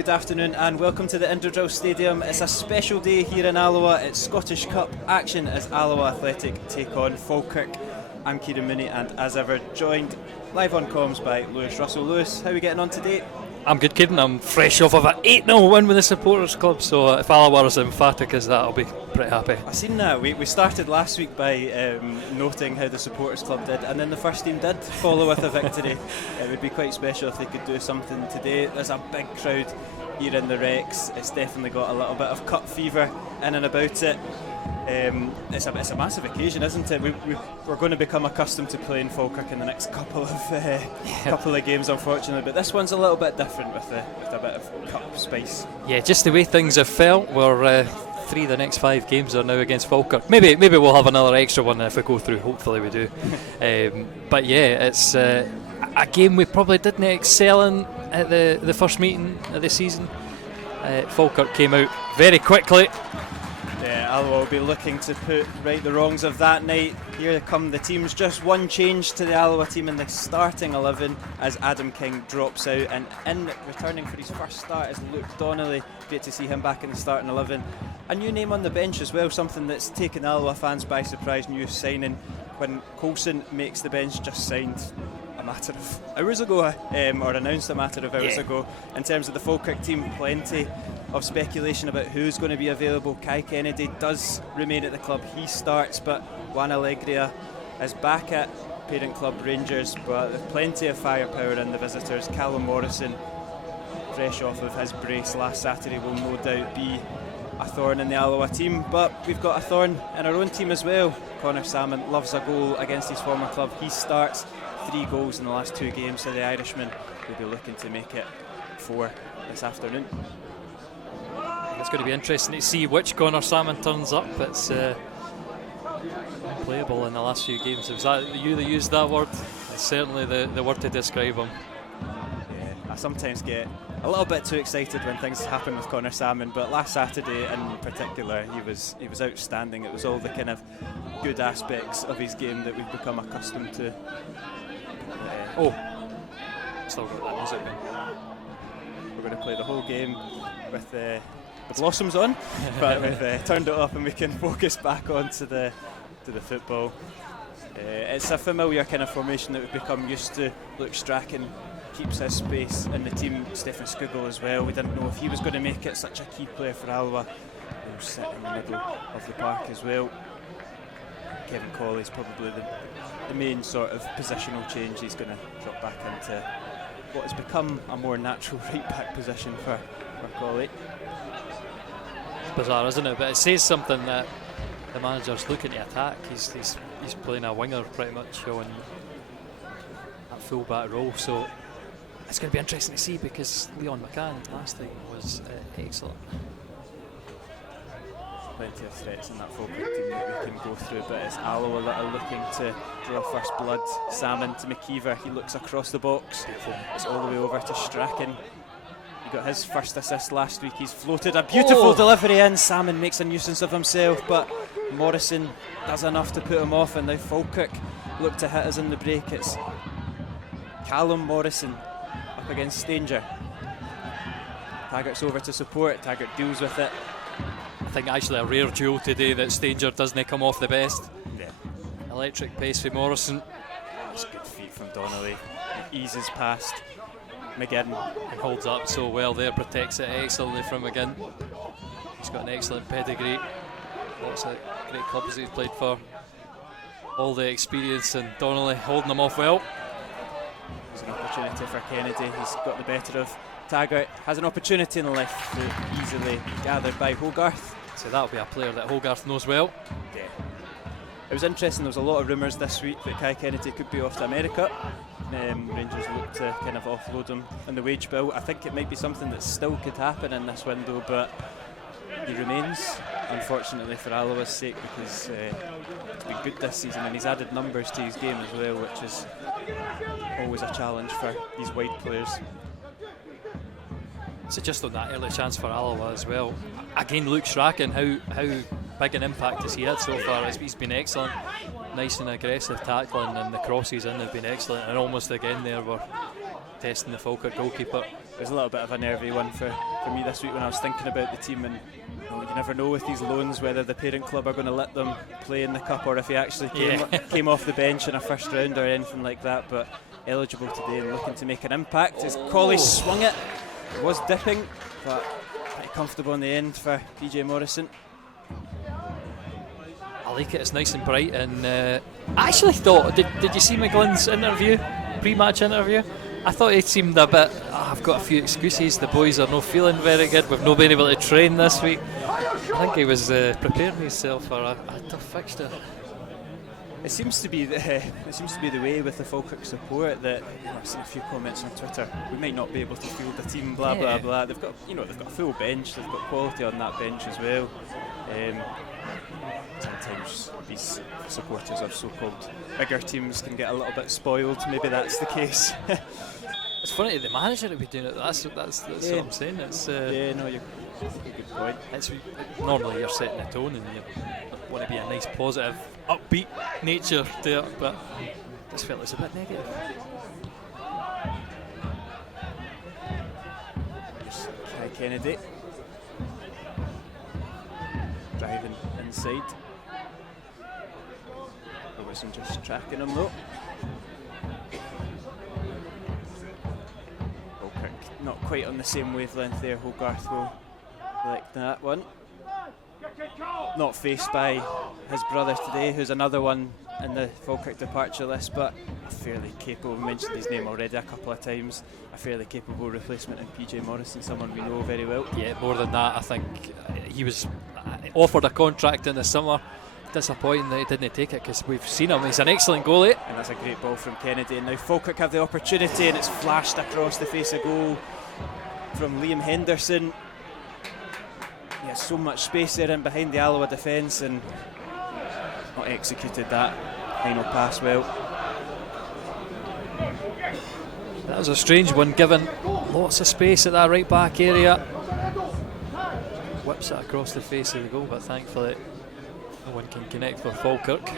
Good afternoon and welcome to the Indodrill Stadium. It's a special day here in Alloa. It's Scottish Cup action as Alloa Athletic take on Falkirk. I'm Kieran Mooney and as ever joined live on comms by Lewis Russell. Lewis, how are we getting on today? I'm good, Kieran. I'm fresh off of an 8-0 win with the supporters club, so if Alloa are as emphatic as that, I'll be pretty happy. I've seen that. We started last week by noting how the supporters club did, and then the first team did follow with a victory. It would be quite special if they could do something today. There's a big crowd here in the Rex. It's definitely got a little bit of cup fever in and about it. It's a massive occasion, isn't it? We're going to become accustomed to playing Falkirk in the next couple of games, unfortunately. But this one's a little bit different with a bit of cup spice. Yeah, just the way things have felt. We're 3 of the next 5 games are now against Falkirk. Maybe we'll have another extra one if we go through. Hopefully we do. But yeah, it's a game we probably didn't excel in at the first meeting of the season. Falkirk came out very quickly. Yeah, Alloa will be looking to put right the wrongs of that night. Here come the teams. Just one change to the Alloa team in the starting 11 as Adam King drops out, and in returning for his first start is Luke Donnelly. Great to see him back in the starting 11. A new name on the bench as well, something that's taken Alloa fans by surprise. New signing when Coulson makes the bench, just signed a matter of hours ago, or announced a matter of hours ago. In terms of the Falkirk team, plenty of speculation about who's going to be available. Kai Kennedy does remain at the club, he starts, but Juan Alegria is back at parent club Rangers, but there's plenty of firepower in the visitors. Callum Morrison, fresh off of his brace last Saturday, will no doubt be a thorn in the Alloa team, but we've got a thorn in our own team as well. Connor Salmon loves a goal against his former club. He starts, 3 goals in the last 2 games, so the Irishman will be looking to make it 4 this afternoon. It's going to be interesting to see which Connor Salmon turns up. It's unplayable in the last few games. Was that you that used that word? It's certainly the word to describe him. Yeah, I sometimes get a little bit too excited when things happen with Connor Salmon, but last Saturday in particular he was outstanding. It was all the kind of good aspects of his game that we've become accustomed to. Still got that music. We're going to play the whole game with the Blossoms on, but we've turned it off and we can focus back onto the football. It's a familiar kind of formation that we've become used to. Luke Strachan keeps his space in the team. Stefan Skugel as well. We didn't know if he was going to make it such a key player for Alloa. He'll sit in the middle of the park as well. Kevin Colley's probably the main sort of positional change. He's going to drop back into what has become a more natural right back position for Colley. It's bizarre, isn't it? But it says something that the manager's looking to attack. He's playing a winger pretty much, showing that full back role. So it's going to be interesting to see, because Leon McCann last night was excellent. Plenty of threats in that Falkirk team that we can go through, but it's Alloa that are looking to draw first blood. Salmon to McKeever, he looks across the box. It's all the way over to Strachan. He got his first assist last week. He's floated a beautiful delivery in. Salmon makes a nuisance of himself, but Morrison does enough to put him off, and now Falkirk look to hit us in the break. It's Callum Morrison up against Stanger. Taggart's over to support. Taggart deals with it. I think actually a rare duel today that Stanger doesn't come off the best. Yeah. Electric pace for Morrison. That's good feet from Donnelly. He eases past McGinn. He holds up so well there, protects it excellently from McGinn. He's got an excellent pedigree. Lots of great clubs he's played for. All the experience, and Donnelly holding them off well. There's an opportunity for Kennedy. He's got the better of Taggart. Has an opportunity in the left foot, easily gathered by Hogarth. So that'll be a player that Hogarth knows well. Yeah. It was interesting, there was a lot of rumours this week that Kai Kennedy could be off to America. Rangers look to kind of offload him on the wage bill. I think it might be something that still could happen in this window, but he remains, unfortunately for Alloa's sake, because he's been good this season and he's added numbers to his game as well, which is always a challenge for these wide players. So just on that early chance for Alloa as well, again Luke Strachan, how big an impact has he had so far? He's been excellent, nice and aggressive tackling, and the crosses in have been excellent, and almost again there were testing the Falkirk goalkeeper. It was a little bit of a nervy one for me this week when I was thinking about the team, and you never know with these loans whether the parent club are going to let them play in the cup or if he actually came off the bench in a first round or anything like that. But eligible today and looking to make an impact as Colley swung it. It was dipping, but pretty comfortable in the end for PJ Morrison. I like it, it's nice and bright, and I actually thought, did you see McGlynn's interview, pre-match interview? I thought it seemed a bit, I've got a few excuses, the boys are not feeling very good, we've not been able to train this week. I think he was preparing himself for a tough fixture. It seems to be the way with the Falkirk support that I've seen a few comments on Twitter. We might not be able to field the team, blah blah blah. They've got a full bench. They've got quality on that bench as well. Sometimes these supporters of so-called bigger teams can get a little bit spoiled. Maybe that's the case. It's funny the manager to be doing it. That's what I'm saying. It's you're a good point. It's normally you're setting the tone and you want to be a nice, positive, upbeat nature to it, but this felt it's a bit negative. Kai Kennedy driving inside. Robertson just tracking him though. Falkirk not quite on the same wavelength there. Hogarth will like that one. Not faced by his brother today, who's another one in the Falkirk departure list, but a fairly capable, we mentioned his name already a couple of times, a fairly capable replacement in PJ Morrison, someone we know very well. Yeah, more than that, I think he was offered a contract in the summer. Disappointing that he didn't take it because we've seen him, he's an excellent goalie. And that's a great ball from Kennedy, and now Falkirk have the opportunity and it's flashed across the face of goal from Liam Henderson. He has so much space there in behind the Alloa defence and not executed that final pass well. That was a strange one, given lots of space at that right back area. Whips it across the face of the goal, but thankfully no one can connect for Falkirk.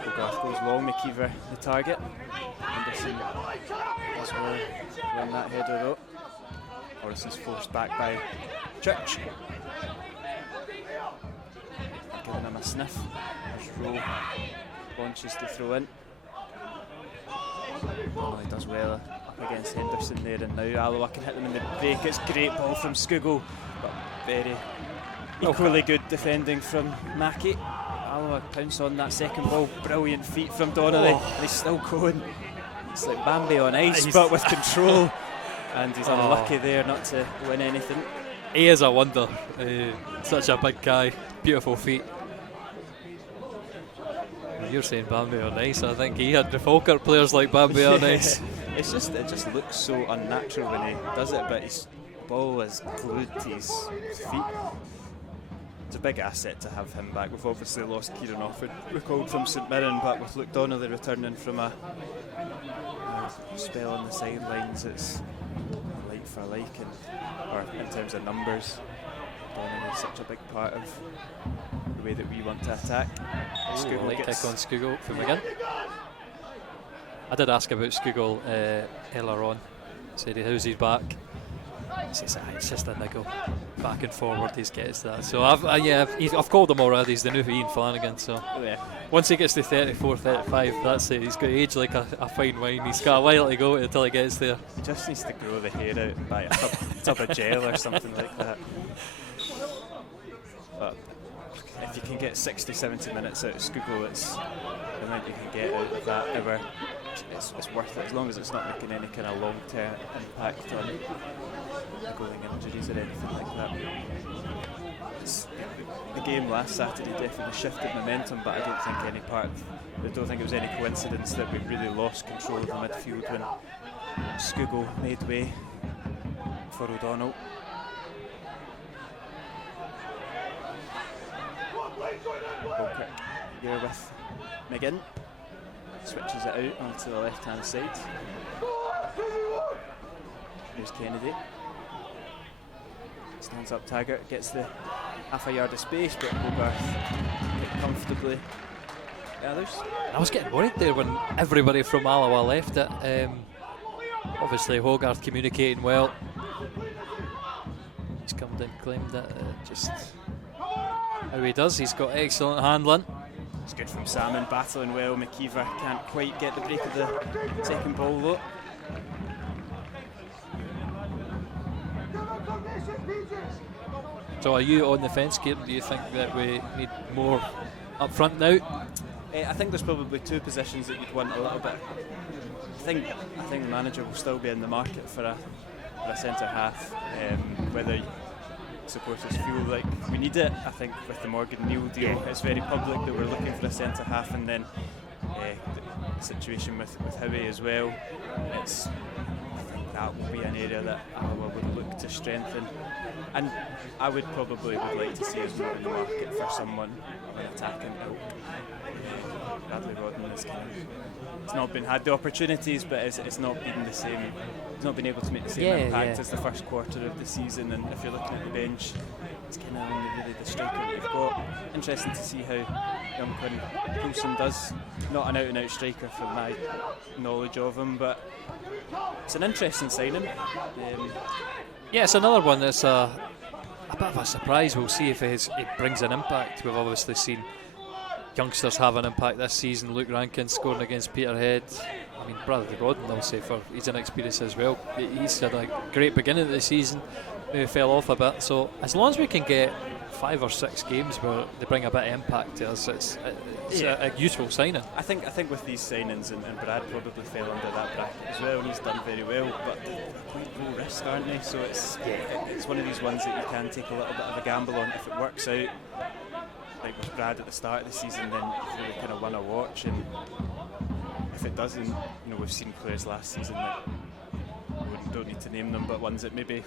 Hogarth goes long, McKeever the target. Henderson does well win that header though. Morrison's forced back by Church. Giving him a sniff as Rowe launches to throw in. Oh, he does well up against Henderson there, and now Alloa can hit them in the break. It's great ball from Skugel, but very equally good defending from Mackie. Alloa pounce on that second ball, brilliant feet from Donnelly, and he's still going. It's like Bambi on ice, but with control, and he's unlucky there not to win anything. He is a wonder, such a big guy, beautiful feet. You're saying Bambi on ice, I think he had the Falkirk players like Bambi on ice. It just looks so unnatural when he does it, but his ball is glued to his feet. It's a big asset to have him back. We've obviously lost Kieran Offord, recalled from St Mirren, but with Luke Donnelly returning from a spell on the sidelines, it's like for like, or in terms of numbers, Donnelly's such a big part of the way that we want to attack. Skugel kick on Skugel from again. I did ask about Skugel earlier on. Said how's his back? He says it's just a niggle. Back and forward he gets that. So I've called him already. He's the new Ian Flanagan. So once he gets to 34, 35, that's it. He's going to age like a fine wine. He's got a while to go until he gets there. He just needs to grow the hair out and buy a tub of gel or something like that. But if you can get 60, 70 minutes out of Skugel, it's the amount you can get out of that ever. It's worth it, as long as it's not making any kind of long-term impact on going injuries or anything like that. The game last Saturday definitely shifted momentum, but I don't think it was any coincidence that we really lost control of the midfield when Skugel made way for O'Donnell. Falkirk here with McGinn. Switches it out onto the left hand side. Here's Kennedy. Stands up Taggart, gets the half a yard of space, but Hogarth get comfortably. The others. I was getting worried there when everybody from Alloa left it. Obviously, Hogarth communicating well. He's come in, claimed that just how he does. He's got excellent handling. It's good from Salmon, battling well. McKeever can't quite get the break of the second ball though. So are you on the fence, Kieran? Do you think that we need more up front now? I think there's probably two positions that you'd want a little bit. I think the manager will still be in the market for a centre half. Whether supporters feel like we need it, I think with the Morgan Neal deal, it's very public that we're looking for a centre half, and then the situation with Howie as well. I think that will be an area that Alloa would look to strengthen. And I would like to see us more in the market for someone of an attacking ilk. Bradley Rodden has it's not had the opportunities, but it's not been the same. He's not been able to make the same impact as the first quarter of the season. And if you're looking at the bench, it's kind of only really the striker that you've got. Interesting to see how young Quinn Coulson does. Not an out-and-out striker from my knowledge of him, but it's an interesting signing. Yeah, it's another one that's a bit of a surprise. We'll see if he brings an impact. We've obviously seen youngsters have an impact this season. Luke Rankin scoring against Peterhead. I mean, Bradley Rodden, I'll say, for his inexperience as well. He's had a great beginning of the season, maybe fell off a bit. So as long as we can get 5 or 6 games where they bring a bit of impact to us, it's a useful signing. I think with these signings, and Brad probably fell under that bracket as well, and he's done very well, but they're quite low risk, aren't they? So it's one of these ones that you can take a little bit of a gamble on. If it works out, like with Brad at the start of the season, then you've really kind of won a watch. And if it doesn't, we've seen players last season that we don't need to name them, but ones that maybe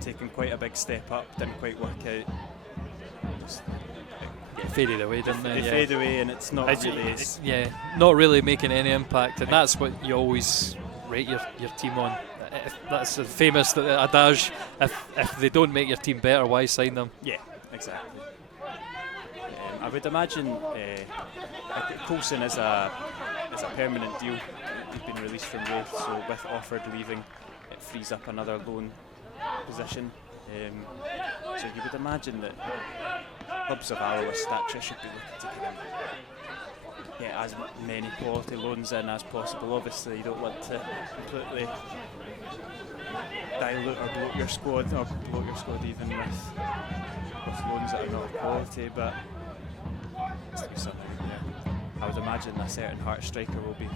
taken quite a big step up, didn't quite work out. Faded away, didn't they? They fade away, and it's not really. Not really making any impact, and that's what you always rate your team on. That's a famous adage. If they don't make your team better, why sign them? Yeah, exactly. I would imagine Coulson is a permanent deal. He's been released from Wraith, so with Offord leaving, it frees up another loan position. So you would imagine that clubs of Alloa stature should be looking to kind of get as many quality loans in as possible. Obviously, you don't want to completely dilute or bloat your squad, even with loans that are not of quality, but it's to be something. I would imagine a certain Heart striker will be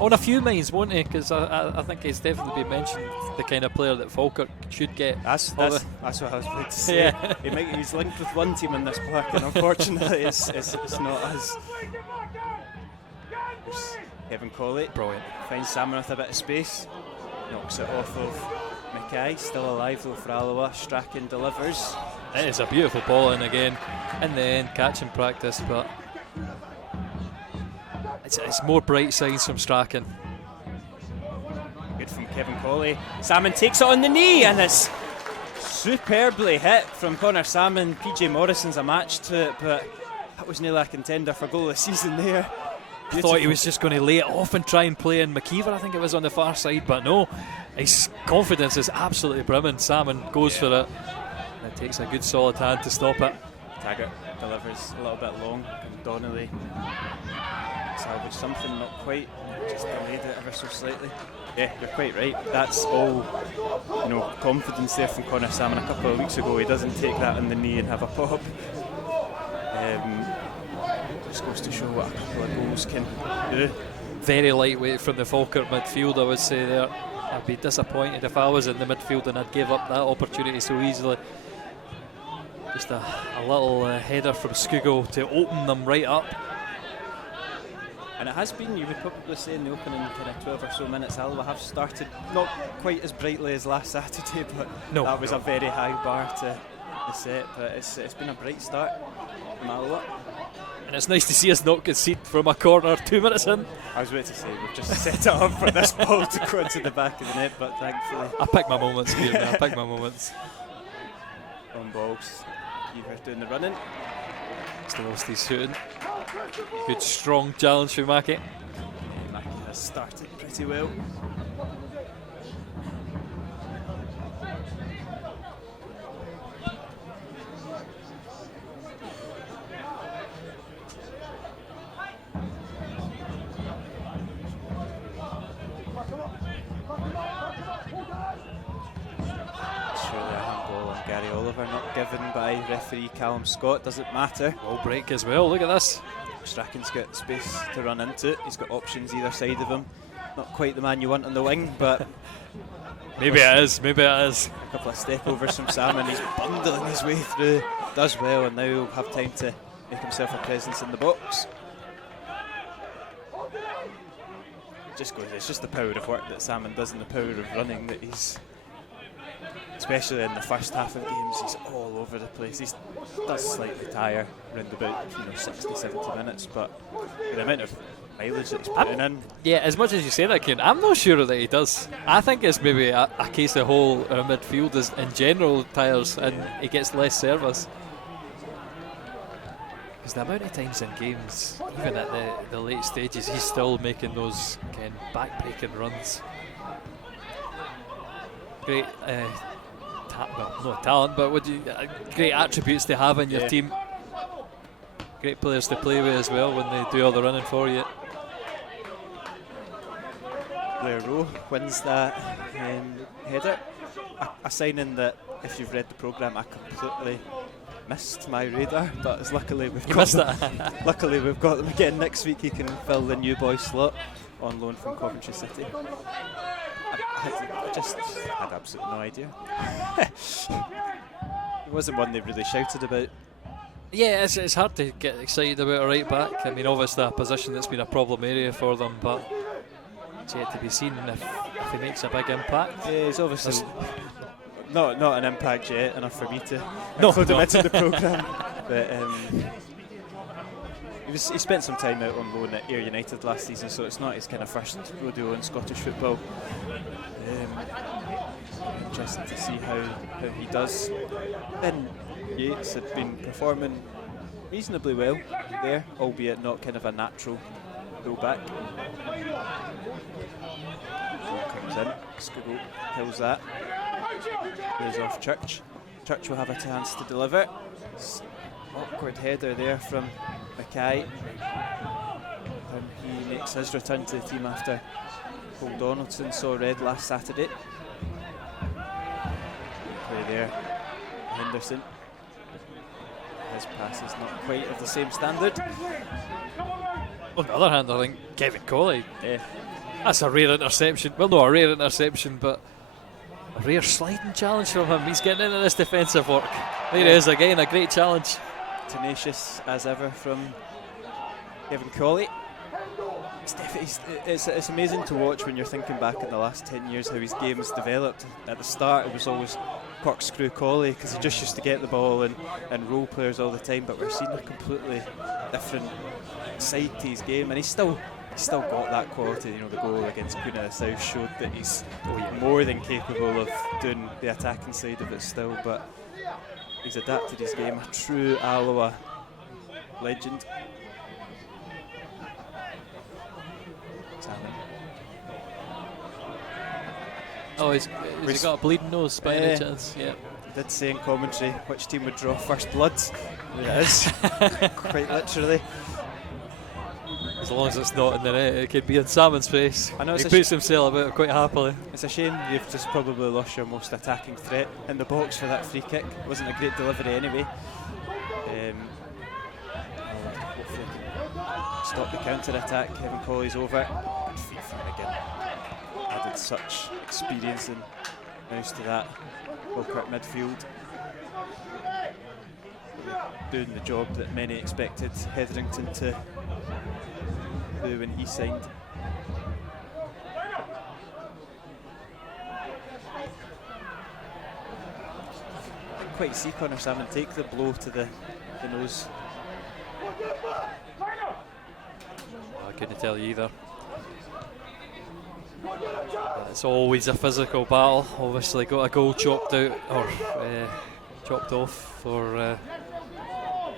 on a few minds, won't he? Because I think he's definitely been mentioned the kind of player that Falkirk should get. That's what I was about to say. Yeah. He's linked with one team in this pack, and unfortunately it's not us. There's Kevin Colley. Brilliant. Finds Salmon with a bit of space. Knocks it off of Mackay. Still alive though for Alloa. Strachan delivers. It is a beautiful ball in again. In the end, catching practice, but it's more bright signs from Strachan. Good from Kevin Colley. Salmon takes it on the knee, and it's superbly hit from Connor Salmon. PJ Morrison's a match to it, but that was nearly a contender for goal of the season there. I thought he was just going to lay it off and try and play in McKeever, I think it was on the far side, but no, his confidence is absolutely brimming. Salmon goes for it. It takes a good solid hand to stop it. Taggart delivers a little bit long, and Donnelly salvaged something, not quite, just delayed it ever so slightly. Yeah, you're quite right. That's all, confidence there from Connor Salmon. A couple of weeks ago, he doesn't take that on the knee and have a pop. Just goes to show what a couple of goals can do. Very lightweight from the Falkirk midfield, I would say there. I'd be disappointed if I was in the midfield and I'd give up that opportunity so easily. Just a little header from Scugo to open them right up. And it has been, you would probably say, in the opening kind of 12 or so minutes, Alloa have started not quite as brightly as last Saturday, but that was a very high bar to set. But it's been a bright start from Alloa. And it's nice to see us not concede from a corner 2 minutes in. I was about to say, we've just set it up for this ball to go into the back of the net, but thankfully... I pick my moments here now, I pick my moments. On balls. Keever doing the running. It's the most he's shooting. Good strong challenge for Mackie. Mackie has started pretty well. Gary Oliver not given by referee Callum Scott. Doesn't matter. Ball break as well. Look at this. Strachan's got space to run into it. He's got options either side of him. Not quite the man you want on the wing, but maybe it is. Maybe it is. A couple of step overs from Sam, and he's bundling his way through. Does well, and now he'll have time to make himself a presence in the box. It's just the power of work that Salmon does and the power of running that he's. Especially in the first half of games, he's all over the place. He does slightly tire around about 60, 70 minutes, but the amount of mileage that he's putting in. Yeah, as much as you say that, Kieran, I'm not sure that he does. I think it's maybe a case the whole midfield is in general tires and he gets less service. Because the amount of times in games, even at the late stages, he's still making those kind of back-breaking runs. Great. Not talent, but great attributes to have in your team. Great players to play with as well when they do all the running for you. Blair Rowe wins that header. A signing that, if you've read the programme, I completely missed my radar, but it's luckily we've got them. Luckily we've got them again next week. He can fill the new boy slot on loan from Coventry City. I just had absolutely no idea. It wasn't one they really shouted about. Yeah, it's hard to get excited about a right back. I mean, obviously a position that's been a problem area for them, but it's yet to be seen if he makes a big impact. Yeah, he's obviously not an impact yet, enough for me to include him into the programme. But he spent some time out on loan at Ayr United last season, so it's not his kind of first rodeo in Scottish football. Interesting to see how he does. Ben Yates had been performing reasonably well there, albeit not kind of a natural full-back. Comes in, Skuggo kills that. Goes off Church. Church will have a chance to deliver. Awkward header there from Mackay. He makes his return to the team after Paul Donaldson saw red last Saturday. Play there, Henderson. His pass is not quite of the same standard. On the other hand, I think Kevin Colley, that's a rare interception. Well, no, a rare interception, but a rare sliding challenge from him. He's getting into this defensive work. There he is again, a great challenge. Tenacious as ever from Kevin Colley. It's amazing to watch when you're thinking back in the last 10 years how his game has developed. At the start it was always corkscrew Colley because he just used to get the ball and role players all the time, but we're seeing a completely different side to his game, and he's still got that quality. The goal against Queen of the South showed that he's more than capable of doing the attacking side of it still, but he's adapted his game. A true Alloa legend. Oh, he's got a bleeding nose by any chance? Yeah. Did say in commentary which team would draw first blood. There it is. Quite literally. As long as it's not in the net, it could be in Salmon's face. I know he puts himself about quite happily. It's a shame you've just probably lost your most attacking threat in the box for that free kick. It wasn't a great delivery anyway. Hopefully stop the counter-attack. Kevin Colley's over. Good feet from again. Added such experience and nous to that Falkirk midfield. Doing the job that many expected Hetherington to do when he signed. Didn't quite see Connor Salmon take the blow to the nose. I couldn't tell you either. It's always a physical battle. Obviously got a goal chopped out or chopped off for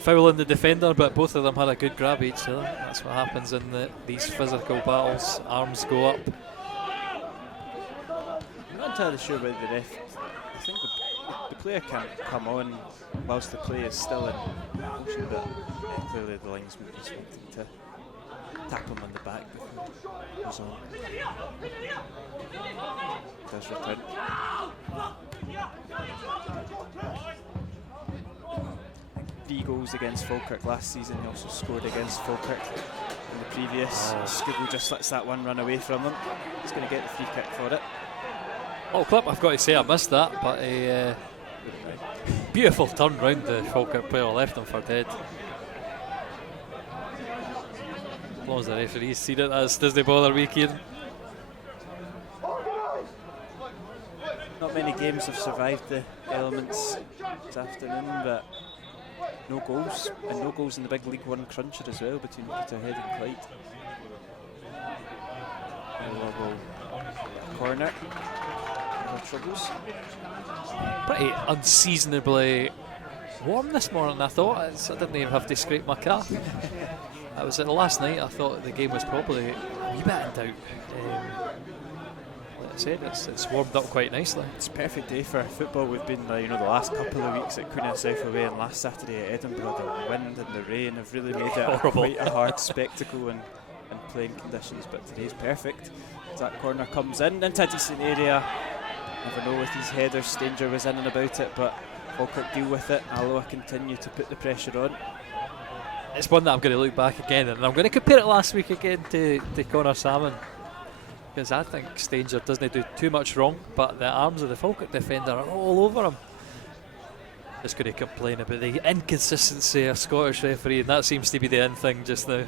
fouling the defender, but both of them had a good grab each other. That's what happens in these physical battles. Arms go up. I'm not entirely sure about the ref. I think the player can't come on whilst the play is still in motion, but clearly the linesman is wanting to tap him on the back before he goes on. Does return. Three goals against Falkirk last season. He also scored against Falkirk in the previous. Skibble just lets that one run away from him. He's going to get the free kick for it. Oh, Clip, I've got to say I missed that, but a beautiful turn round the Falkirk player, left him for dead. As long as the referee's seen it, that doesn't bother me, Kieran. Not many games have survived the elements this afternoon, but no goals, and no goals in the big League One cruncher as well between Peterhead and Clyde. Corner. No troubles. Pretty unseasonably warm this morning, I thought. I didn't even have to scrape my car. I was last night, I thought the game was probably a wee bit in doubt. Like I said, it's warmed up quite nicely. It's a perfect day for football. We've been the last couple of weeks at Queen of South Away, and last Saturday at Edinburgh. The wind and the rain have really made it quite a hard spectacle in playing conditions, but today's perfect. As that corner comes in into a decent area. Never know with these headers, Stanger was in and about it, but Falkirk deal with it. Alloa continue to put the pressure on. It's one that I'm going to look back again, and I'm going to compare it last week again to Connor Salmon, because I think Stanger doesn't do too much wrong, but the arms of the Falkirk defender are all over him. Just going to complain about the inconsistency of Scottish referee, and that seems to be the in thing just now.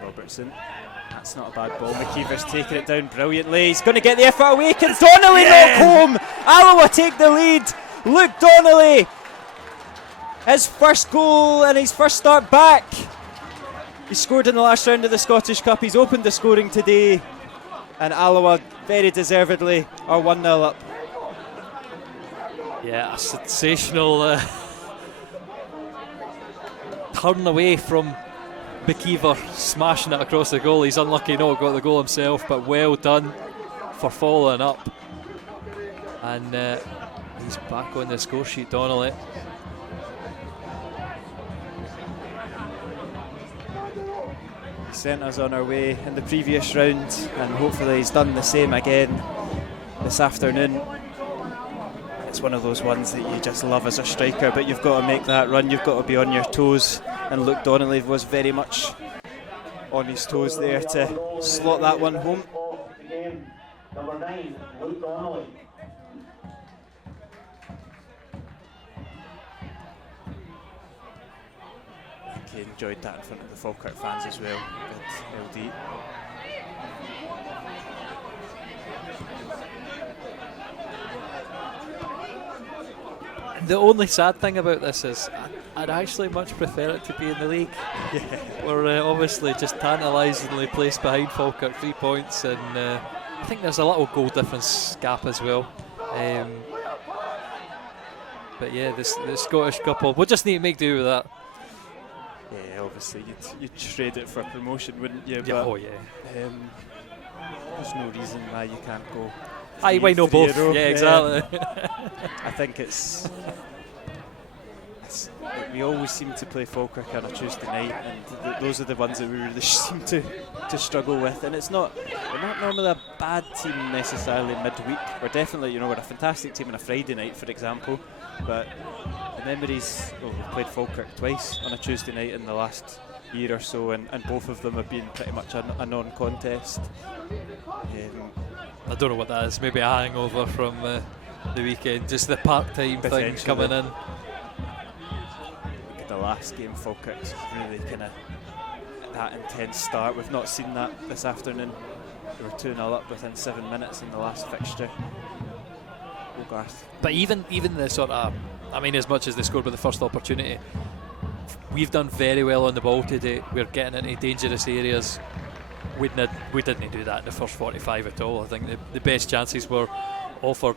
Robertson. That's not a bad ball. McKeever's taking it down brilliantly. He's going to get the effort away. Can Donnelly knock home? Alloa take the lead. Luke Donnelly, his first goal and his first start back. He scored in the last round of the Scottish Cup. He's opened the scoring today, and Alloa very deservedly are 1-0 up. Yeah, a sensational turn away from McKeever, smashing it across the goal. He's unlucky not got the goal himself, but well done for following up. And he's back on the score sheet, Donnelly. He sent us on our way in the previous round, and hopefully he's done the same again this afternoon. It's one of those ones that you just love as a striker, but you've got to make that run, you've got to be on your toes, and Luke Donnelly was very much on his toes there to slot that one home. Number 9, Luke Donnelly. I think he enjoyed that in front of the Falkirk fans as well. Good LD. The only sad thing about this is I'd actually much prefer it to be in the league. Yeah. We're obviously just tantalisingly placed behind Falkirk, 3 points, and I think there's a little goal difference gap as well. But yeah, the Scottish couple, we'll just need to make do with that. Yeah, obviously you'd trade it for promotion, wouldn't you? Yeah, but, there's no reason why you can't go. Aye, why not both? Yeah, exactly. I think it's we always seem to play Falkirk on a Tuesday night, and those are the ones that we really seem to struggle with. And we're not normally a bad team necessarily midweek. We're definitely, we're a fantastic team on a Friday night, for example. But the memories, we've played Falkirk twice on a Tuesday night in the last year or so, and both of them have been pretty much a non-contest. I don't know what that is. Maybe a hangover from the weekend, just the part-time thing coming in. The last game, Falkirk's really kind of that intense start. We've not seen that this afternoon. They were 2-0 up within 7 minutes in the last fixture. Hogarth. But even the sort of, as much as they scored with the first opportunity, we've done very well on the ball today. We're getting into dangerous areas. We didn't do that in the first 45 at all. I think the best chances were offered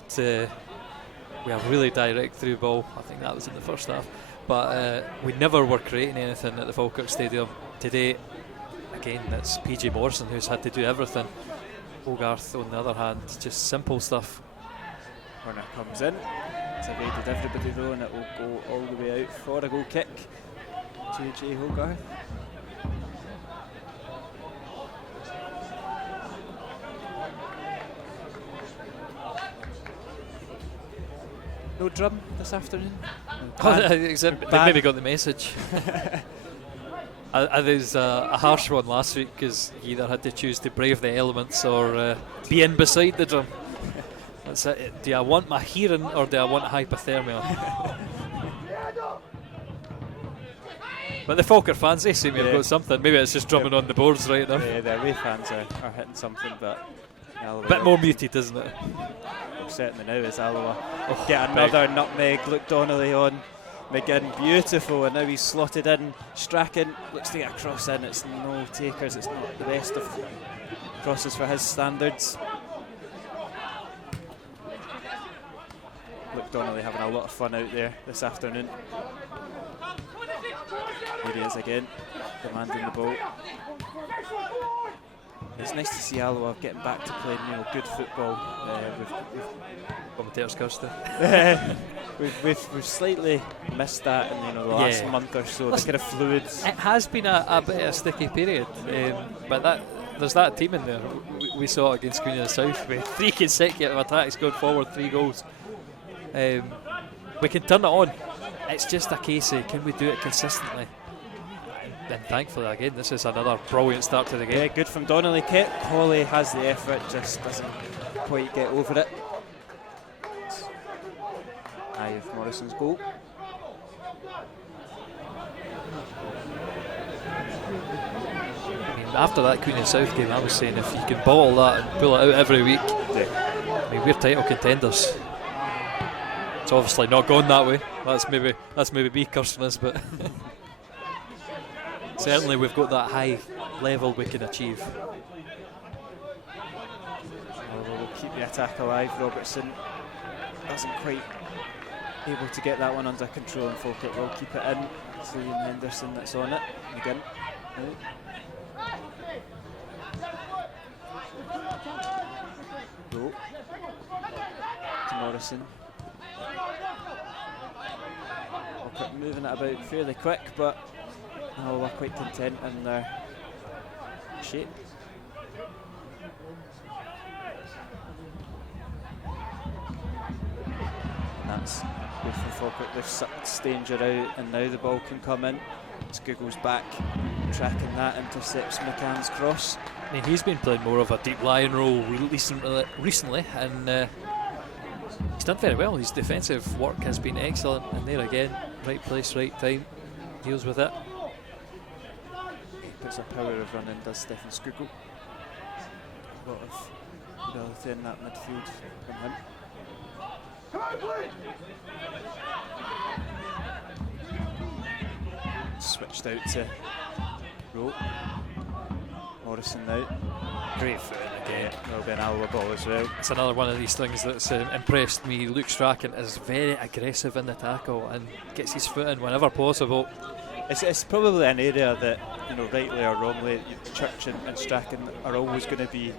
we have really direct through ball. I think that was in the first half. But we never were creating anything at the Falkirk Stadium. Today, again, it's PJ Morrison who's had to do everything. Hogarth, on the other hand, just simple stuff. Corner comes in. It's evaded everybody though, and it will go all the way out for a goal kick. JJ Hogarth. No drum this afternoon? Except they maybe got the message. There's a harsh one last week because you either had to choose to brave the elements or be in beside the drum. That's it. Do I want my hearing or do I want hypothermia? But the Falkirk fans, they seem to have got something. Maybe it's just drumming on the boards right now. Yeah, the away fans are hitting something, but a bit more muted, isn't it? Certainly now is Alloa. Get another nutmeg. Luke Donnelly on McGinn, beautiful, and now he's slotted in. Strachan looks to get a cross in. It's no takers. It's not the best of crosses for his standards. Luke Donnelly having a lot of fun out there this afternoon. Here he is again, demanding the ball. It's nice to see Alloa getting back to playing, good football. Commentators cursed we've slightly missed that in the last month or so. The kind of fluids. It has been a bit of a sticky period, but there's that team in there. We saw it against Queen of the South with 3 consecutive attacks going forward, 3 goals. We can turn it on. It's just a case of can we do it consistently? And thankfully, again, this is another brilliant start to the game. Yeah, good from Donnelly. Colley has the effort, just doesn't quite get over it. Eye of Morrison's goal. I mean, after that Queen and South game, I was saying if you can bottle that and pull it out every week, I mean, we're title contenders. It's obviously not gone that way. That's maybe me cursing us, but certainly we've got that high level we can achieve. We'll keep the attack alive. Robertson doesn't quite able to get that one under control, and Falkirk will keep it in. It's Liam Henderson that's on it. Again. Go to Morrison. Falkirk moving it about fairly quick, but we're quite content in their shape. And that's good for Falkirk. They've sucked Stanger out, and now the ball can come in. Google's back, tracking that, intercepts McCann's cross. I mean, he's been playing more of a deep lying role recently, and he's done very well. His defensive work has been excellent, and there again, right place, right time, deals with it. He puts a power of running, does Stefan Skugel. A lot of ability in that midfield from him. Switched out to Rowe. Morrison now. Great foot again. There'll be an Alloa ball as well. It's another one of these things that's impressed me. Luke Strachan is very aggressive in the tackle and gets his foot in whenever possible. It's probably an area that, rightly or wrongly, Church and Strachan are always going to be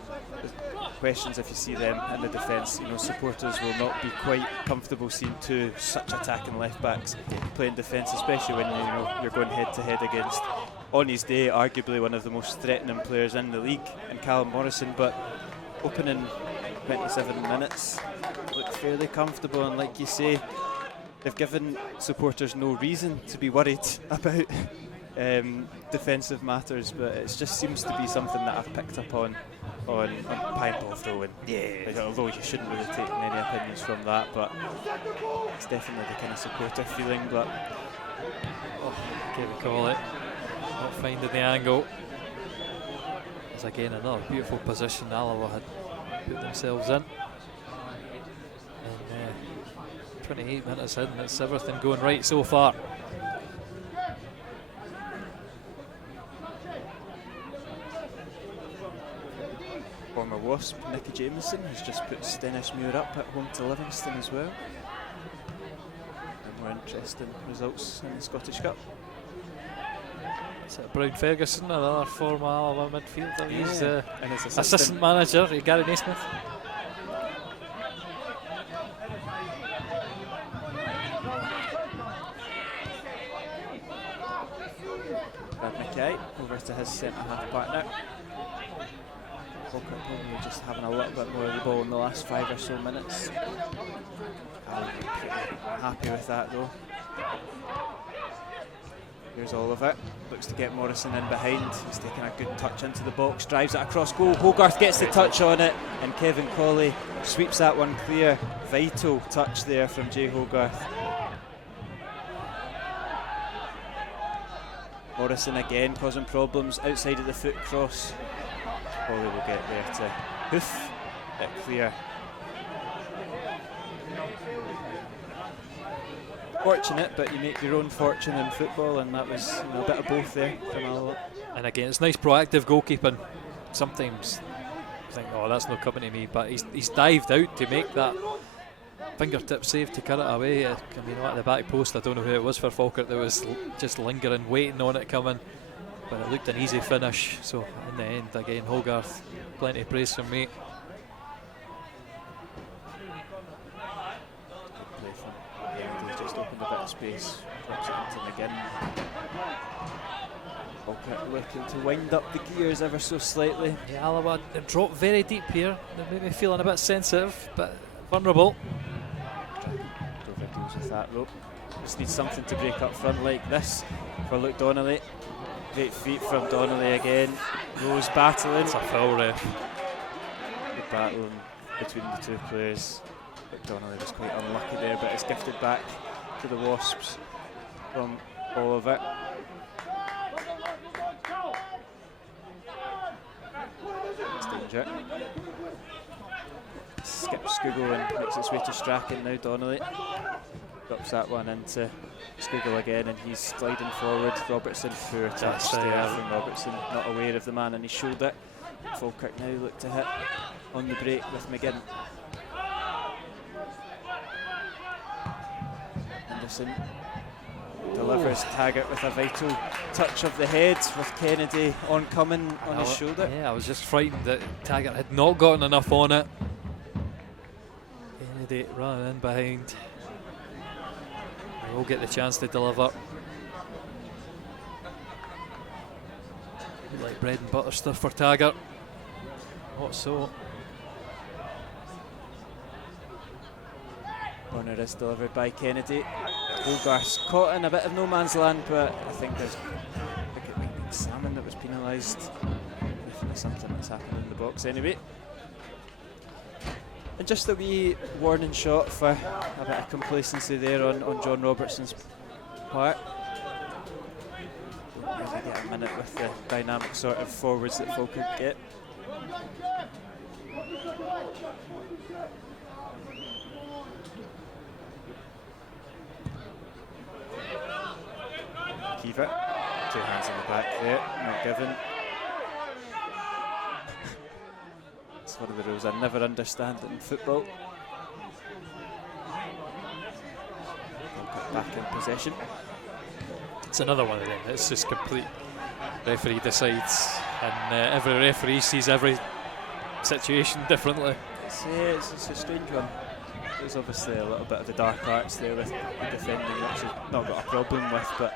questions if you see them in the defence. Supporters will not be quite comfortable seeing two such attacking left backs playing defence, especially when you're going head to head against, on his day, arguably one of the most threatening players in the league, and Callum Morrison. But opening 27 minutes looked fairly comfortable, and like you say, they've given supporters no reason to be worried about defensive matters, but it just seems to be something that I've picked up on pine ball throwing. Although you shouldn't really take many opinions from that, but it's definitely the kind of supporter feeling. But can we call it? Not finding the angle. It's again another beautiful position Alloa had put themselves in. And 28 minutes in, it's everything going right so far. Former Wasp Nicky Jameson has just put Stennismuir up at home to Livingston as well. more interesting results in the Scottish Cup. Is it Brown Ferguson, another former Alabama midfielder? He's and his assistant manager, Gary Naismith. Brad McKay over to his centre-half partner. Falkirk probably just having a little bit more of the ball in the last 5 or so minutes. I'll be pretty happy with that though. Here's Oliver, looks to get Morrison in behind. He's taking a good touch into the box, drives it across goal. Hogarth gets the touch on it, and Kevin Colley sweeps that one clear. Vital touch there from Jay Hogarth. Morrison again causing problems outside of the foot cross. Colley will get there to hoof it clear. Fortunate, but you make your own fortune in football, and that was a bit of both there from Alloa. And again, it's nice proactive goalkeeping. Sometimes you think, oh, that's not coming to me, but he's dived out to make that fingertip save to cut it away. I mean, at the back post, I don't know who it was for Falkirk that was just lingering, waiting on it coming, but it looked an easy finish. So in the end, again, Hogarth, plenty of praise from me. Just opened a bit of space, drops it into McGinn. Falkirk looking to wind up the gears ever so slightly. Yeah, Alloa dropped very deep here. They made me feeling a bit sensitive, but vulnerable. Dover deals with that rope. Just needs something to break up front like this for Luke Donnelly. Great feet from Donnelly again. Rose battling. It's a foul, ref. Good battling between the two players. Luke Donnelly was quite unlucky there, but it's gifted back to the Wasps from Oliver. It's danger. Skips Scougall and makes its way to Strachan now. Donnelly drops that one into Scougall again, and he's sliding forward. Robertson, poor touch there from Robertson, not aware of the man on his shoulder. Falkirk now look to hit on the break with McGinn. Anderson delivers Taggart with a vital touch of the head with Kennedy oncoming on his shoulder. Yeah, I was just frightened that Taggart had not gotten enough on it. Kennedy running in behind. He will get the chance to deliver. Like bread and butter stuff for Taggart. Not so. Corner is delivered by Kennedy. Hogarth's caught in a bit of no man's land, but I think it might be Salmon that was penalised. Definitely something that's happened in the box anyway. And just a wee warning shot for a bit of complacency there on John Robertson's part. Don't really get a minute with the dynamic sort of forwards that Falkirk get. Kiva, 2 hands in the back there, not given. It's one of the rules I never understand in football. Falkirk back in possession. It's another one of them. It's just complete. Referee decides, and every referee sees every situation differently. It's a strange one. There's obviously a little bit of the dark arts there with the defending, which I've not got a problem with, but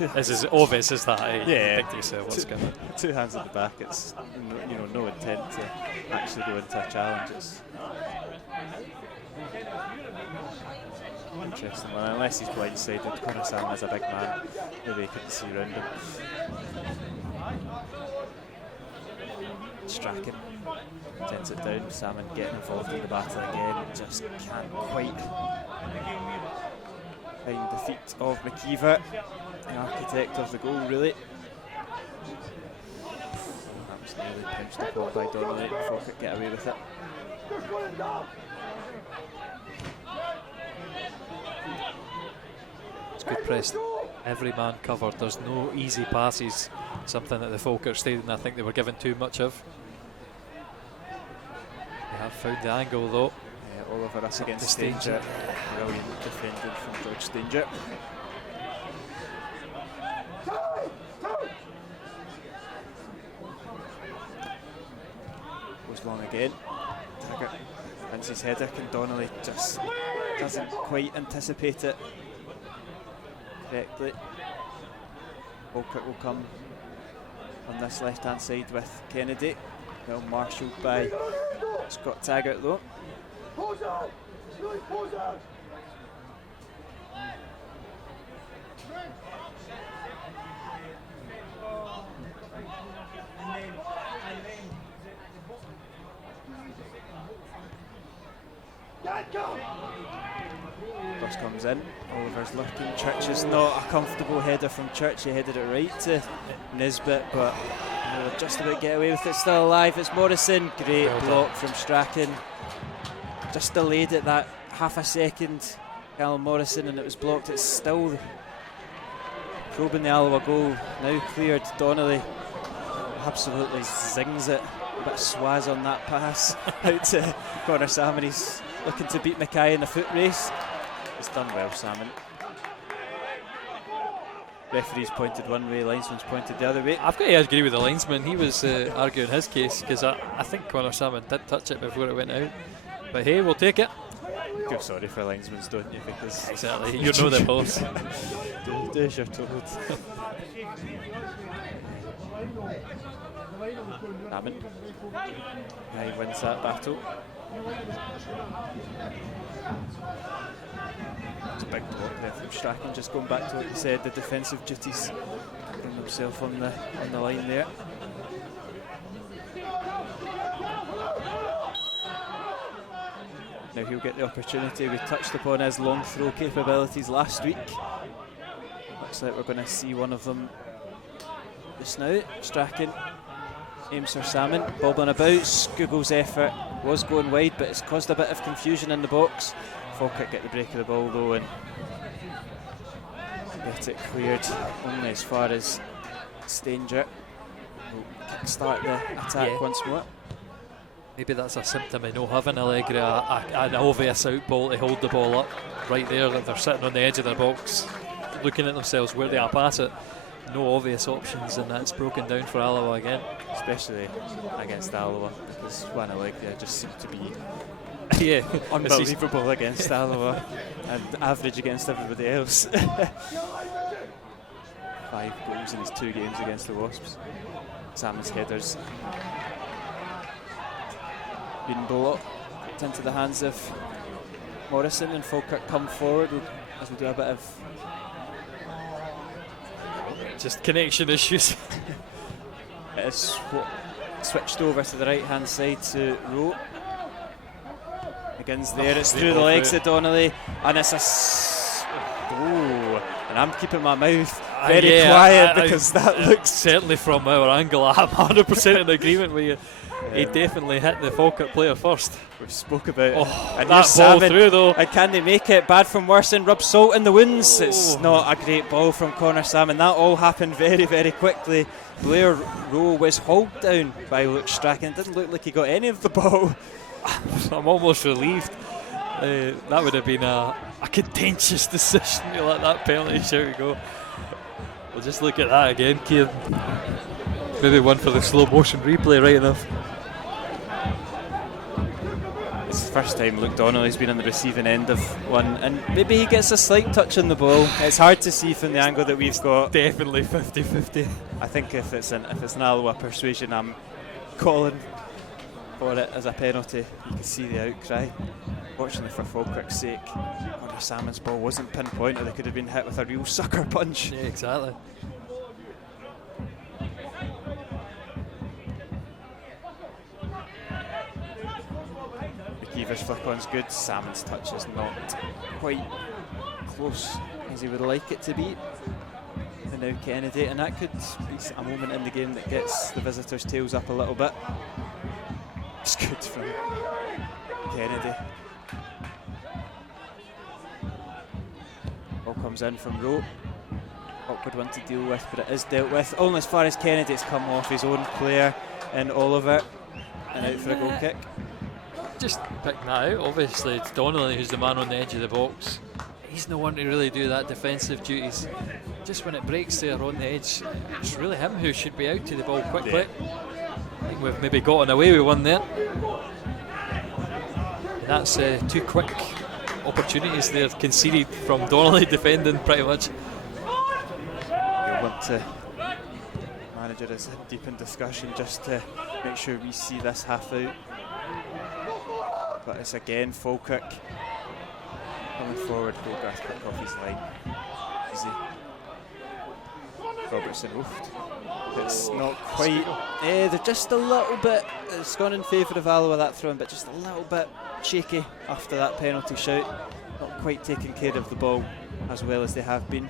It's as obvious as that. Yeah, what's going on. 2 hands at the back. It's no intent to actually go into a challenge. It's interesting one, unless he's blindsided. Connor Salmon is a big man. Maybe he couldn't see around him. Strachan gets it down. Salmon getting involved in the battle again. Just can't quite find the feet of McKeever, the architect of the goal, really. That was nearly pinched upon by Donnelly. Falkirk get away with it. It's good press. Every man covered. There's no easy passes. Something that the Falkirk Stadium, I think they were given too much of. They have found the angle though. Oliver us against Stanger. Stanger. Brilliant defending from George Stanger. Goes long again. Taggart wins his header, and Donnelly just doesn't quite anticipate it correctly. Falkirk will come on this left hand side with Kennedy. Well marshalled by Scott Taggart though. Cross comes in, Oliver's looking, Church is not a comfortable header from Church, he headed it right to Nisbet, but they'll just about get away with it, still alive, it's Morrison, great block from Strachan, just delayed it that half a second, Callum Morrison, and it was blocked, it's still probing the Alloa goal, now cleared, Donnelly absolutely zings it, a bit of swaz on that pass, out to Connor Salmon, he's looking to beat Mackay in the foot race. It's done well, Salmon. Referee's pointed one way, linesman's pointed the other way. I've got to agree with the linesman. He was arguing his case because I think Connor Salmon did touch it before it went out. But hey, we'll take it. Feel sorry for linesmans, don't you? Because exactly, you know the boss. do as you're told. Salmon. Yeah, he wins that battle. It's a big block there from Strachan, just going back to what you said, the defensive duties, putting himself on the line there. Now he'll get the opportunity. We touched upon his long throw capabilities last week. Looks like we're going to see one of them just now. Strachan aims for Salmon, bobbling about, Scoogle's effort was going wide, but it's caused a bit of confusion in the box. Falkirk get the break of the ball though and get it cleared only as far as Stanger. We'll kick-start the attack once more. Maybe that's a symptom of no having Allegri, an obvious out ball to hold the ball up right there, that they're sitting on the edge of their box looking at themselves where they are pass it. No obvious options, and that's broken down for Alloa again. Especially against Alloa, because Juan Allegri just seemed to be unbelievable against Alloa and average against everybody else. 5 goals in his 2 games against the Wasps. Salmon's headers been blocked into the hands of Morrison, and Falkirk come forward as we do a bit of just connection issues. It is switched over to the right hand side to Rowe. McGinn's there, it's through the legs of Donnelly, and it's and I'm keeping my mouth very quiet because that looks certainly from our angle. I'm 100% in agreement with you. He definitely hit the Falkirk player first. We spoke about it. And that ball through though. And can they make it? Bad from Morrison, rub salt in the wounds. It's not a great ball from Connor Salmon. That all happened very, very quickly. Blair Rowe was hauled down by Luke Strachan. It didn't look like he got any of the ball. I'm almost relieved. That would have been a contentious decision to let that penalty shout go. We'll just look at that again, Kieran. Maybe one for the slow motion replay, right enough. It's the first time Luke Donnelly's been on the receiving end of one, and maybe he gets a slight touch on the ball. It's hard to see from the angle that we've got. Definitely 50-50. I think if it's an Alloa persuasion, I'm calling for it as a penalty. You can see the outcry. Fortunately for Falkirk's sake, Connor Salmon's ball wasn't pinpointed. They could have been hit with a real sucker punch. Yeah, exactly. McKeever's flick-on's good. Salmon's touch is not quite close as he would like it to be. And now Kennedy, and that could be a moment in the game that gets the visitors' tails up a little bit. It's good from Kennedy. Ball comes in from Rowe. Awkward one to deal with, but it is dealt with. Only as far as Kennedy's come off his own player in Oliver, and out for a goal kick. Just picking that out. Obviously, it's Donnelly who's the man on the edge of the box. He's no one to really do that defensive duties. Just when it breaks there on the edge, it's really him who should be out to the ball quickly. I think we've maybe gotten away with one there. And that's 2 quick opportunities there conceded from Donnelly defending pretty much. You'll want to manager is deep in discussion just to make sure we see this half out. But it's again Falkirk coming forward. Hogarth quick off his line. Easy. Robertson oofed. It's not quite. They're just a little bit. It's gone in favour of Alloa that throw in, but just a little bit shaky after that penalty shout. Not quite taking care of the ball as well as they have been.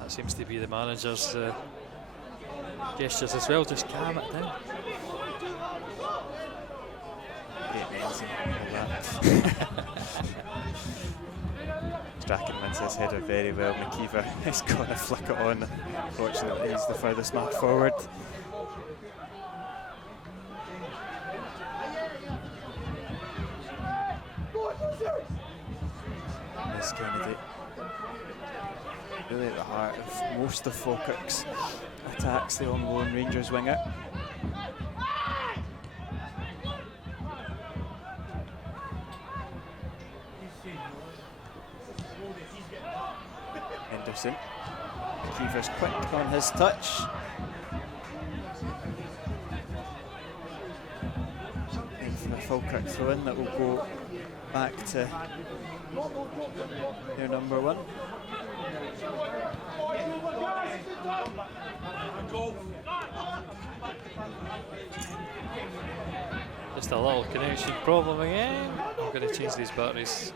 That seems to be the manager's gestures as well. Just calm it down. Amazing. Strachan wins his header very well. McKeever is going to flick it on. Unfortunately, he's the furthest man forward. Miss Kennedy. Really at the heart of most of Falkirk's attacks, the on-loan Rangers winger. Henderson. Keefer's quick on his touch. And for a Falkirk throw in that will go back to their number 1. Just a little connection problem again. I'm going to change these batteries.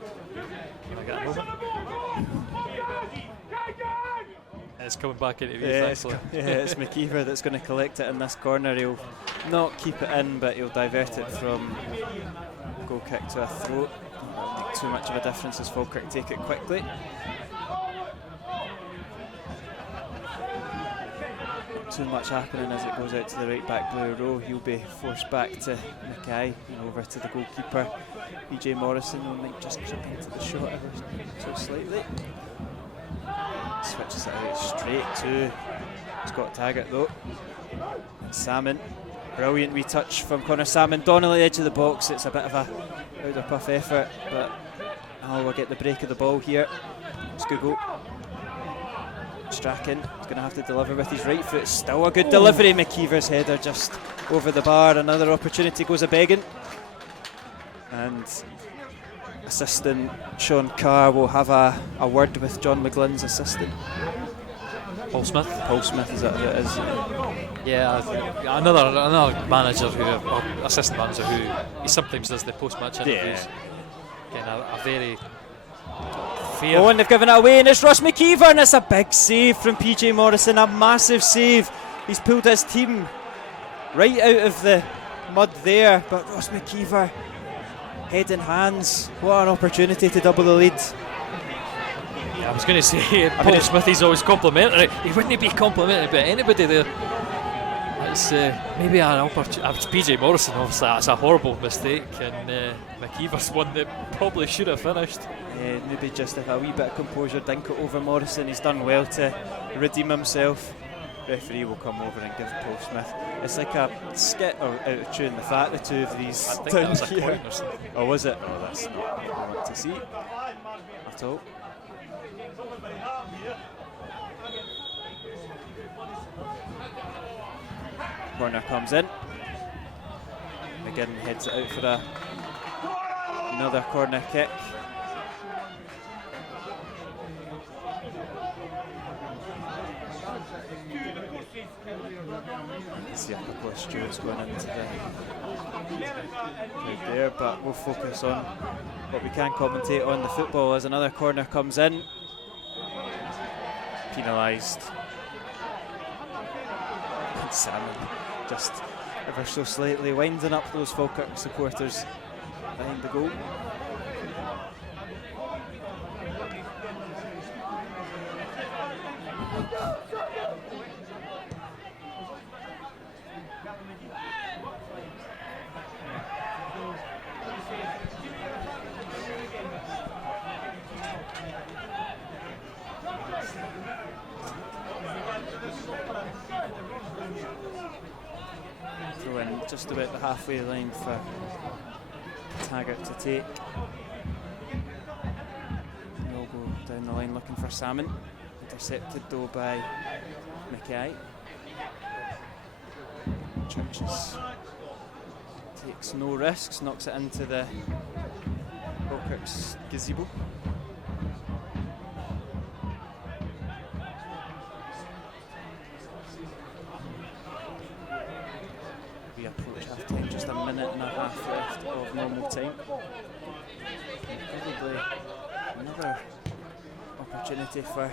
Can I get a moment? It's coming back into view, thankfully. It's McKeever that's going to collect it in this corner. He'll not keep it in, but he'll divert it from goal kick to a throw. Not make too much of a difference as Falkirk take it quickly. Too much happening as it goes out to the right back blue row. He'll be forced back to Mackay and over to the goalkeeper. PJ Morrison might just chip into the shot ever so slightly. Switches it out straight to Scott Taggart though. And Salmon. Brilliant wee touch from Connor Salmon. Donnelly edge of the box. It's a bit of a out of puff effort, but Alloa get the break of the ball here. Skugel. Strachan is going to have to deliver with his right foot. Still a good delivery. McKeever's header just over the bar. Another opportunity goes a begging. And assistant Sean Carr will have a word with John McGlynn's assistant. Paul Smith. Paul Smith, is that who it is? Yeah, another manager or assistant manager who he sometimes does the post-match interviews. Again, a very fair. Oh, and they've given it away, and it's Ross McKeever, and it's a big save from PJ Morrison, a massive save. He's pulled his team right out of the mud there, but Ross McKeever, head in hands, what an opportunity to double the lead. Yeah, I was going to say, Paul Smith, he's always complimentary. He wouldn't be complimented by anybody there. It's maybe an opportunity. PJ Morrison, obviously, that's a horrible mistake, and McKeever's one that probably should have finished. Maybe just if a wee bit of composure, dink it over Morrison. He's done well to redeem himself. Referee will come over and give Paul Smith. It's like a skit out of tune. The fact the two of these. I think that was a point or something. Oh, was it? Oh, that's not what I want to see at all. Corner comes in. McGinn heads it out for another corner kick. See a couple of stewards going into the right there, but we'll focus on what we can commentate on the football as another corner comes in. Penalised. And Salmon just ever so slightly winding up those Falkirk supporters behind the goal. just about the halfway line for Taggart to take. They'll go down the line looking for Salmon. Intercepted though by Mackay. Churches takes no risks, knocks it into the Falkirk's gazebo. We approach half time, just a minute and a half left of normal time. Probably another opportunity for a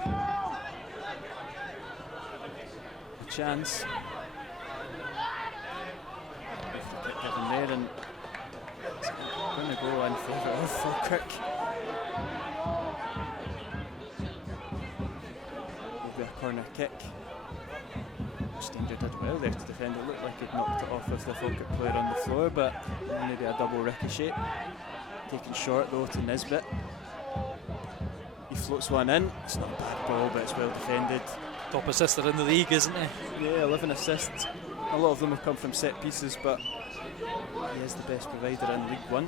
chance. Given there, and it's going to go in favour of Falkirk. Will be a corner kick. Stanger did well there to defend. It looked like he'd knocked it off with the Falkirk player on the floor, but maybe a double ricochet. Taken short though to Nisbet. He floats one in. It's not a bad ball, but it's well defended. Top assister in the league, isn't he? Yeah, 11 assists. A lot of them have come from set pieces, but he is the best provider in League One.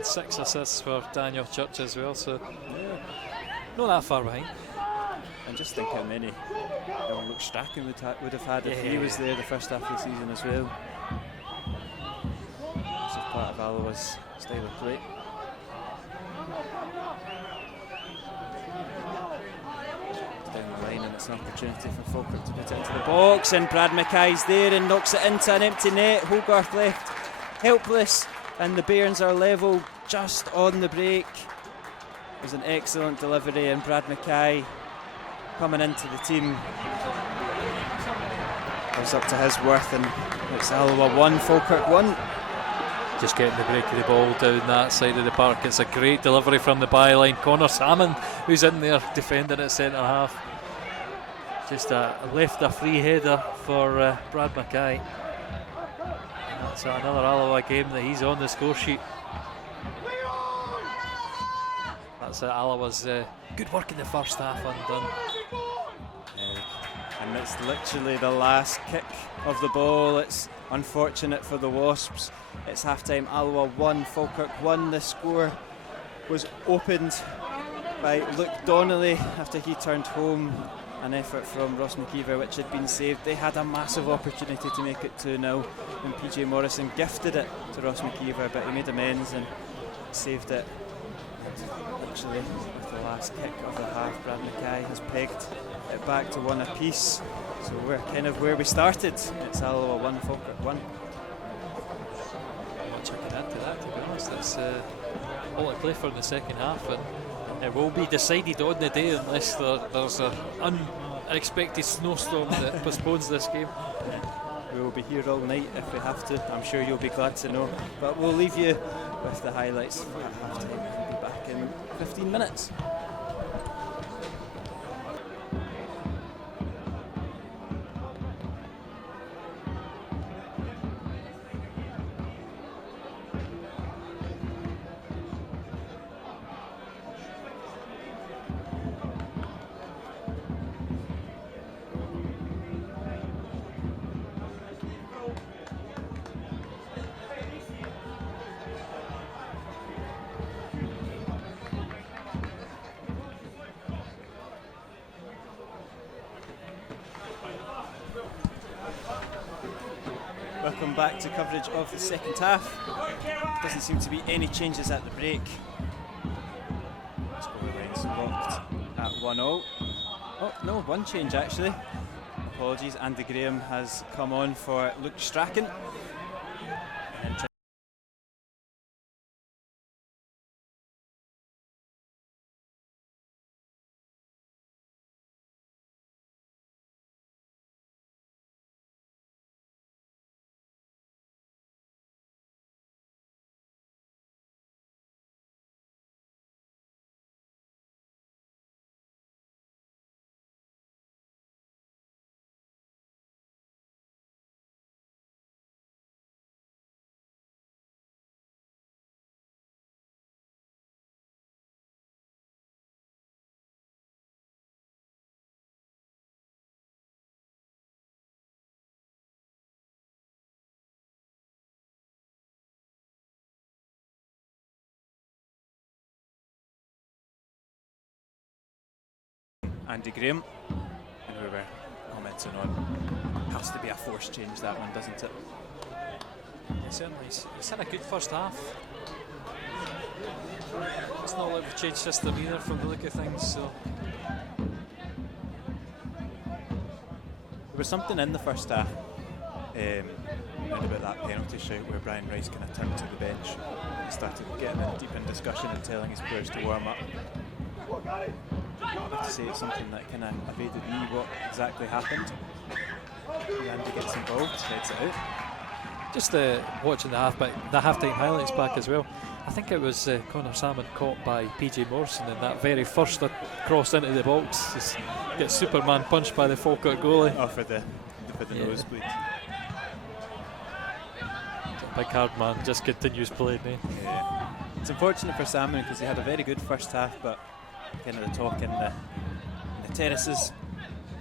6 assists for Daniel Church as well, so not that far behind. And just think how many Luke Strachan would have had if he was there the first half of the season as well. This is part of Alloa's style of play. Down the line, and it's an opportunity for Falkirk to put it into the box, and Brad Mackay's there and knocks it into an empty net. Hogarth left helpless, and the Bairns are level just on the break. It was an excellent delivery, and Brad Mackay coming into the team was up to his worth, and it's Alloa 1, Falkirk 1. Just getting the break of the ball down that side of the park. It's a great delivery from the byline. Connor Salmon, who's in there defending at centre half. Just left a free header for Brad Mackay. And that's another Alloa game that he's on the score sheet. That's Alloa's good work in the first half undone. And it's literally the last kick of the ball. It's unfortunate for the Wasps. It's half-time, Alloa 1, Falkirk 1. The score was opened by Luke Donnelly after he turned home an effort from Ross McKeever which had been saved. They had a massive opportunity to make it 2-0 and PJ Morrison gifted it to Ross McKeever, but he made amends and saved it. And literally with the last kick of the half, Brad Mackay has pegged it back to 1 apiece. So we're kind of where we started. It's Alloa 1, Falkirk 1. Much I can add to that, to be honest. That's all I play for in the second half, and it will be decided on the day unless there's an unexpected snowstorm that postpones this game. We will be here all night if we have to. I'm sure you'll be glad to know. But we'll leave you with the highlights at half time. We'll be back in 15 minutes. Welcome back to coverage of the second half. Doesn't seem to be any changes at the break. Scoreline's locked at 1-0. Oh no, one change actually. Apologies, Andy Graham has come on for Luke Strachan. Andy Graham, and we were commenting on, has to be a forced change, that one, doesn't it? Yeah, certainly. He's had a good first half. It's not like we've changed system either from the look of things, so. There was something in the first half about that penalty shout where Brian Rice kind of turned to the bench and started getting in deep in discussion and telling his players to warm up. I have to say it's something that kind of evaded me what exactly happened. And Andy gets involved, heads it out. Just watching the half-time highlights back as well. I think it was Connor Salmon caught by PJ Morrison in that very first cross into the box. Just gets Superman punched by the Falkirk goalie. Oh, for the nosebleed. Big hard man just continues playing. Yeah. It's unfortunate for Salmon because he had a very good first half, but kind of the talk in the terraces,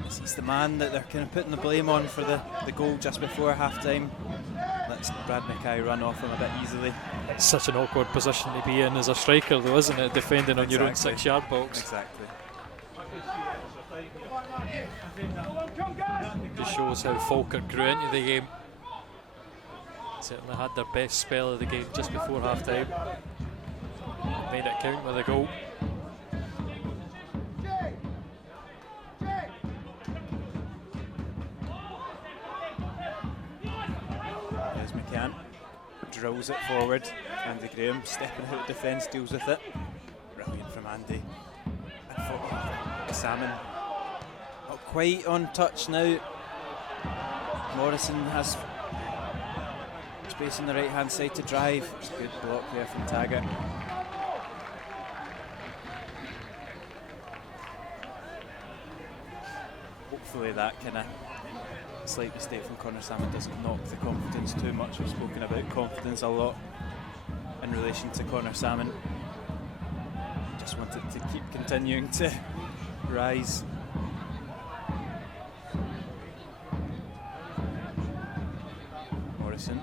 he's the man that they're kind of putting the blame on for the goal just before half-time. Lets Brad Mackay run off him a bit easily. It's such an awkward position to be in as a striker though, isn't it? Defending on your own 6-yard box. Exactly. Just shows how Falkirk grew into the game. Certainly had their best spell of the game just before half-time. Made it count with a goal. There's McCann. Drills it forward. Andy Graham stepping out of defence, deals with it. Brilliant from Andy. And Salmon not quite on touch now. Morrison has space on the right hand side to drive. It's a good block there from Taggart. Hopefully that kind of slight mistake from Connor Salmon doesn't knock the confidence too much. We've spoken about confidence a lot in relation to Connor Salmon. Just wanted to keep continuing to rise. Morrison,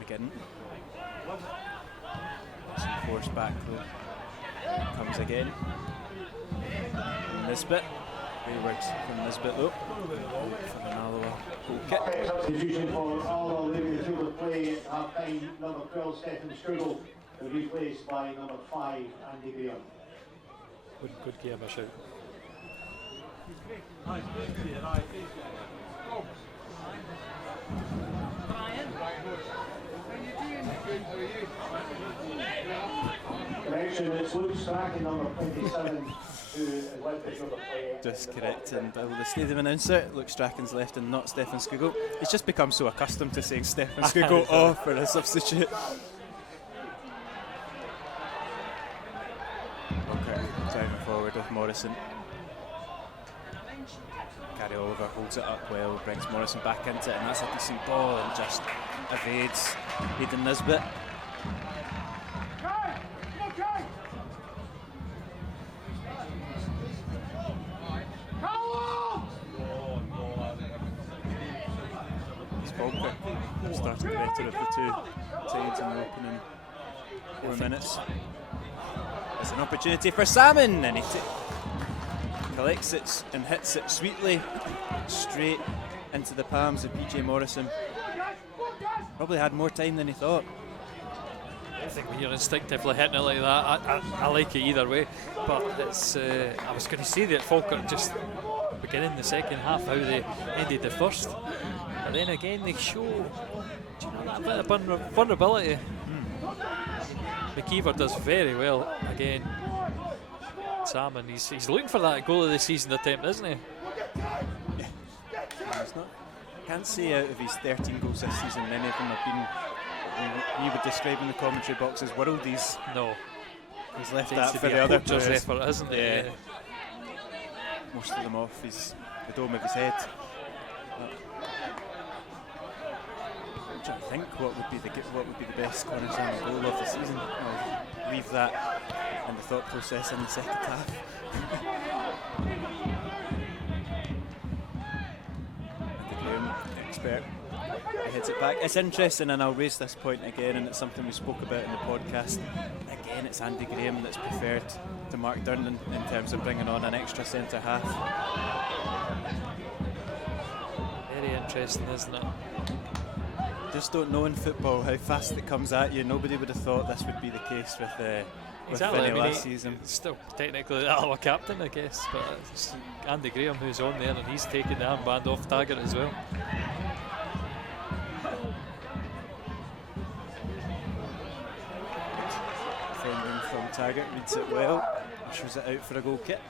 again. Some force back though. Comes again. Nisbet. Wayward from Nisbet though. From an Alloa goal kick. Substitution for Alloa leaving the field of play at half-time. Number 12, Stephen Struggle, replaced by number 5, Andy Graham. Good game, I shout. Correction, it's Luke Strachan, number 27, who left the field of play. Just correcting the stadium announcer. Luke Strachan's left and not Stefan Skugel. He's just become so accustomed to saying Stefan Skugel off for a substitute. Okay, driving forward with Morrison. Gary Oliver holds it up well, brings Morrison back into it, and that's a decent ball and just evades Aidan Nisbet. Falkirk started better of the two sides in the opening 4 minutes. There's an opportunity for Salmon, and he collects it and hits it sweetly straight into the palms of PJ Morrison. Probably had more time than he thought. I think when you're instinctively hitting it like that, I like it either way. But it's I was going to say that Falkirk just beginning the second half how they ended the first. But then again, they show that bit of vulnerability. McKeever does very well again. Salmon, he's looking for that goal of the season attempt, isn't he? Yeah. He's not. Can't say out of his 13 goals this season, many of them have been, we would describe in the commentary box as worldies. No. He's left that for the other players. Effort, isn't it? Yeah. Most of them off the dome of his head. I'm trying to think what would be the best Connor Salmon goal of the season. I'll leave that in the thought process in the second half. And the Graham expert He hits it back. It's interesting, and I'll raise this point again, and it's something we spoke about in the podcast. Again, it's Andy Graham that's preferred to Mark Durnan in terms of bringing on an extra centre half. Very interesting, isn't it? Just don't know in football how fast it comes at you. Nobody would have thought this would be the case with Exactly. Vinny last season. Still technically the Alloa captain, I guess, but it's Andy Graham who's on there, and he's taking the armband off Taggart as well. Defending from Taggart, reads it well, pushes it out for a goal kick.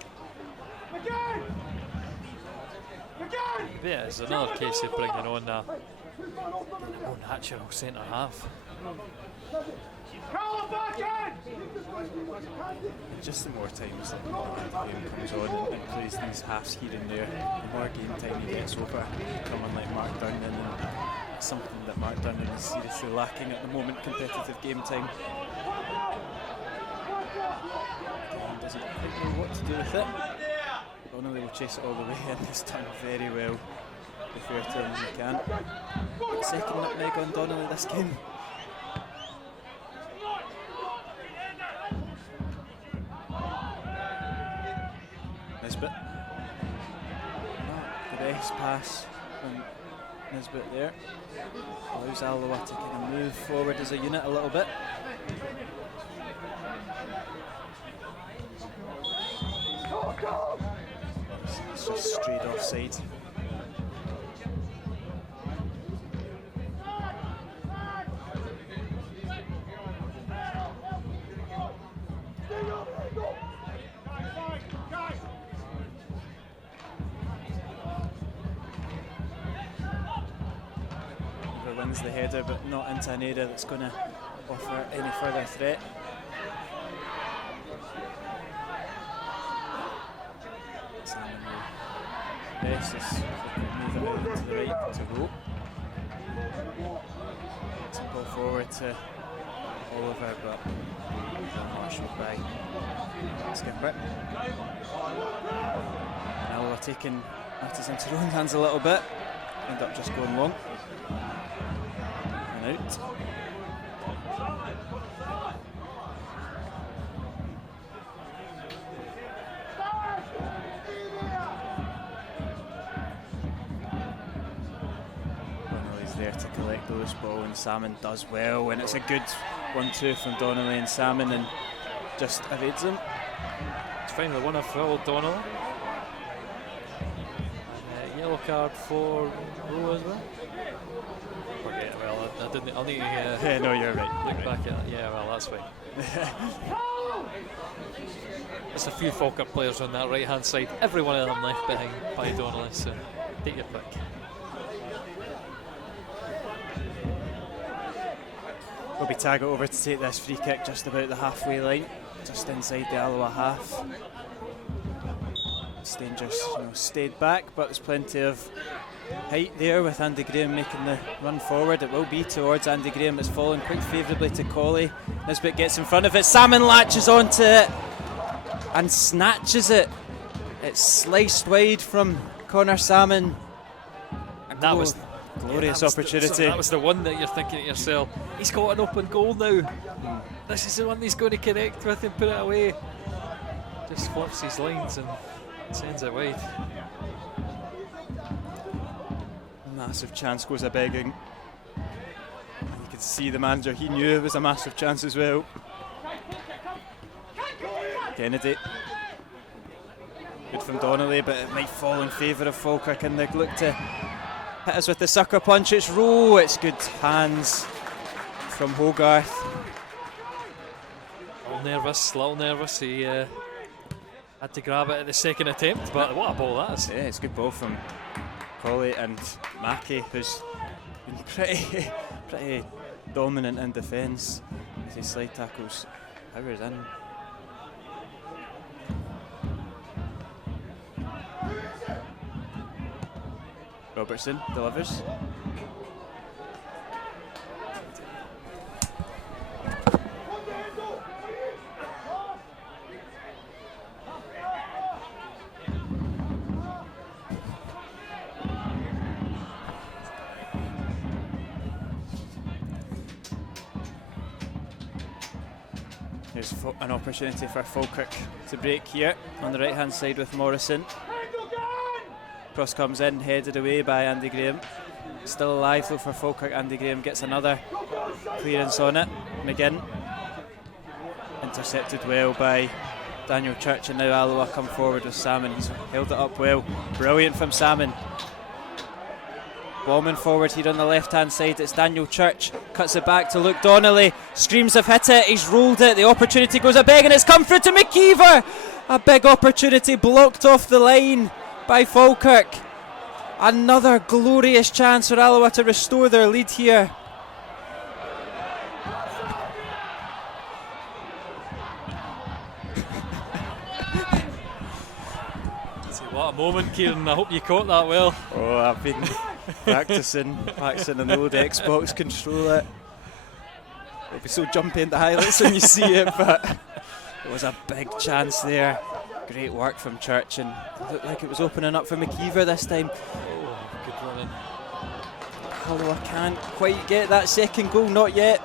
Yeah, it's another case of bringing on a more natural centre half. Just the more times that the game comes on and plays these halves here and there, the more game time he gets over someone like Mark Durnan, and it's something that Mark Durnan is seriously lacking at the moment, competitive game time. He doesn't quite know what to do with it. Donnelly will chase it all the way and has done very well. The fair terms he can. Second nutmeg on Donnelly this game. Nisbet. Not the best pass from Nisbet there. Allows Alloa to kind of move forward as a unit a little bit. It's just straight offside. Wins the header, but not into an area that's going to offer any further threat. Bess is moving out to the right to Rowe. It's a ball forward to Oliver, but marshalled by Skipper. Now we're taking matters into their own hands a little bit. End up just going long. And out. Donnelly's there to collect the loose ball, and Salmon does well, and it's a good 1-2 from Donnelly and Salmon, and just evades them. It's finally won a foul, Donnelly. And yellow card for Rowe as well. Forget it, well, I didn't. I'll need to Yeah, no, you're right. look back at it. Yeah, well, that's fine. There's a few Falkirk players on that right hand side. Every one of them left behind by Donnelly, so take your pick. Will be Taggart over to take this free kick just about the halfway line, just inside the Alloa half. Stangers, stayed back, but there's plenty of height there with Andy Graham making the run forward. It will be towards Andy Graham. It's fallen quite favourably to Colley. Nisbet gets in front of it. Salmon latches onto it and snatches it. It's sliced wide from Connor Salmon. And that was glorious opportunity. That was the one that you're thinking to yourself, he's got an open goal now. This is the one he's going to connect with and put it away. Just flips his lines and sends it wide. Massive chance goes a begging. You could see the manager, he knew it was a massive chance as well. Kennedy. Good from Donnelly, but it might fall in favour of Falkirk, and they look to hit us with the sucker punch. It's Rowe, it's good hands from Hogarth. A little nervous. He had to grab it at the second attempt, but what a ball that is. Yeah, it's a good ball from Colley, and Mackey, who's been pretty dominant in defence as he slide tackles Howard in. Robertson delivers. There's an opportunity for Falkirk to break here on the right hand side with Morrison. Cross comes in, headed away by Andy Graham. Still alive though for Falkirk. Andy Graham gets another clearance on it. McGinn intercepted well by Daniel Church, and now Alloa come forward with Salmon. He's held it up well. Brilliant from Salmon. Ballman forward here on the left hand side. It's Daniel Church, cuts it back to Luke Donnelly. Streams have hit it, he's rolled it. The opportunity goes a big, and it's come through to McKeever. A big opportunity blocked off the line by Falkirk. Another glorious chance for Alloa to restore their lead here. What a moment, Kieran. I hope you caught that well. Oh, I've been practicing on the old Xbox controller. It'll be so jumpy in the highlights when you see it, but it was a big chance there. Great work from Church, and it looked like it was opening up for McKeever this time. Oh, good running. Alloa can't quite get that second goal, not yet.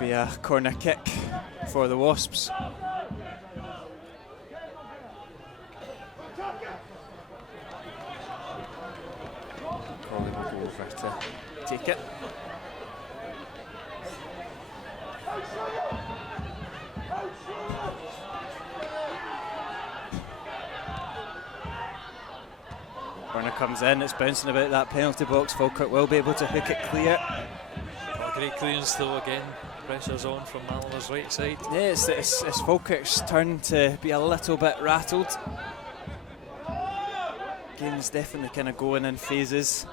Be a corner kick for the Wasps. Colin will go over to take it. Corner comes in, it's bouncing about that penalty box. Falkirk will be able to hook it clear. Oh, great clearance though again. Pressure's on from Alloa's right side. Yeah, it's Falkirk's turn to be a little bit rattled. Game's definitely kind of going in phases.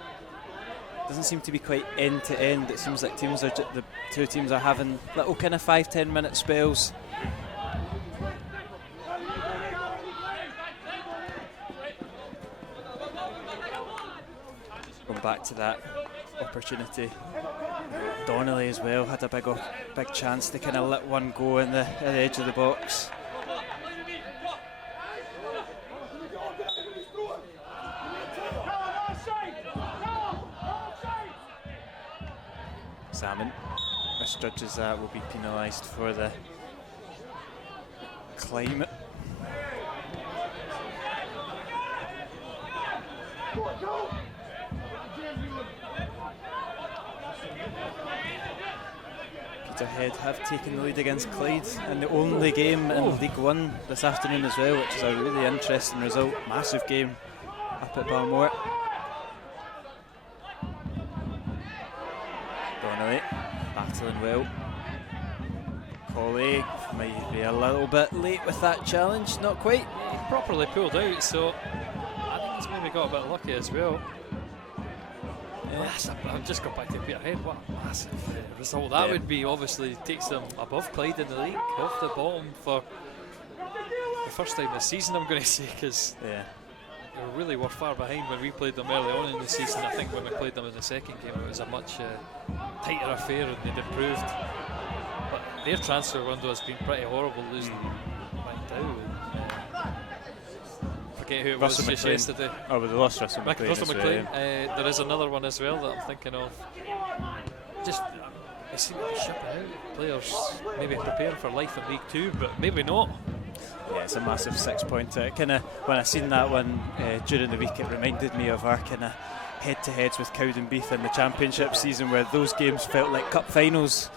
Doesn't seem to be quite end to end. It seems like the two teams are having little kind of 5-10 minute spells. Going back to that opportunity. Donnelly as well had a big chance to kind of let one go at the edge of the box. Salmon misjudges that, will be penalised for the climate. Peterhead have taken the lead against Clyde in the only game in League One this afternoon as well, which is a really interesting result. Massive game up at Balmore. Donnelly battling well. Colley might be a little bit late with that challenge, not quite. He properly pulled out, so I think he's maybe got a bit lucky as well. I've just got back to Peterhead. What a massive result that would be. Obviously takes them above Clyde in the league, off the bottom for the first time this season, I'm going to say, because they really were far behind when we played them early on in the season. I think when we played them in the second game it was a much tighter affair and they'd improved, but their transfer window has been pretty horrible, losing Dow. Forget who it was just yesterday. Oh, but they lost Russell McLean. There is another one as well that I'm thinking of. Just they seem to be shipping out players, maybe preparing for life in League Two, but maybe not. Yeah, it's a massive 6-pointer. Kind of when I seen that one during the week, it reminded me of our kind of head-to-heads with Cowdenbeath in the Championship season, where those games felt like cup finals.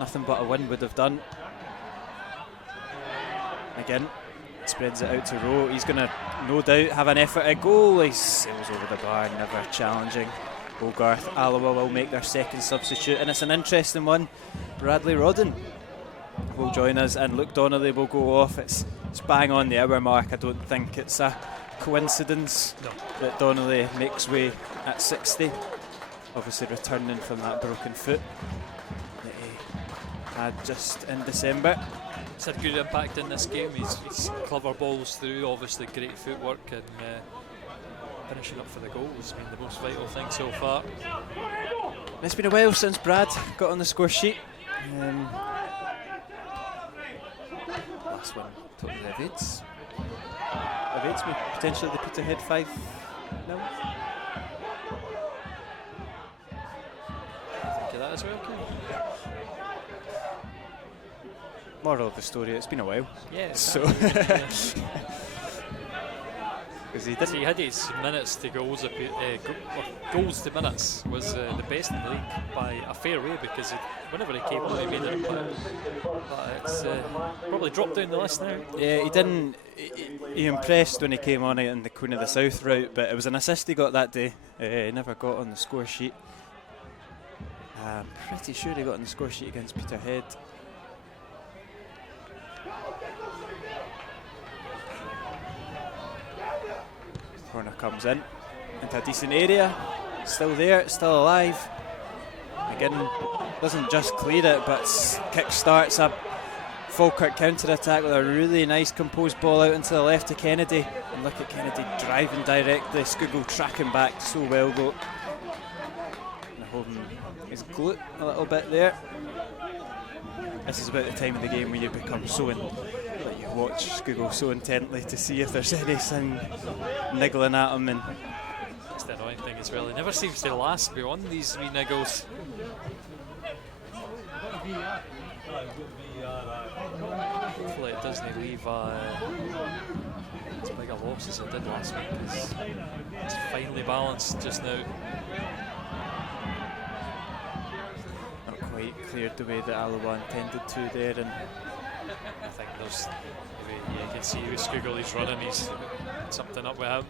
Nothing but a win would have done. Again, spreads it out to Rowe. He's going to no doubt have an effort at goal. He sails over the bar, never challenging. Hogarth. Alloa will make their second substitute, and it's an interesting one. Bradley Rodden will join us, and Luke Donnelly will go off. It's bang on the hour mark. I don't think it's a coincidence that Donnelly makes way at 60. Obviously returning from that broken foot that he had just in December. He's had good impact in this game. He's clever balls through, obviously great footwork, and finishing up for the goal has been the most vital thing so far. It's been a while since Brad got on the score sheet. Last one, Tony Evans. Evans, potentially the Peterhead 5-0. Think of that as well, Ken? Moral of the story, it's been a while. Yeah. So, because He had his minutes to goals, goals to minutes was the best in the league by a fair way, because whenever he came on, he made an impact. But it's probably dropped down the list now. Yeah, he didn't. He impressed when he came on it in the Queen of the South route, but it was an assist he got that day. He never got on the score sheet. I'm pretty sure he got on the score sheet against Peterhead. Corner comes in into a decent area. Still there, still alive. Again, doesn't just clear it, but kick starts up. Falkirk counter-attack with a really nice composed ball out into the left to Kennedy. And look at Kennedy driving directly. Skugel tracking back so well though. And holding his glute a little bit there. This is about the time of the game where you become so like you watch Skugel so intently to see if there's anything niggling at him. And that's the annoying thing as well. He never seems to last beyond these wee niggles. Hopefully it doesn't leave as big a loss as it did last week. It's finely balanced just now. Not quite cleared the way that Alloa intended to there, and I think there's, you can see with Skugel, he's running, he's something up with him.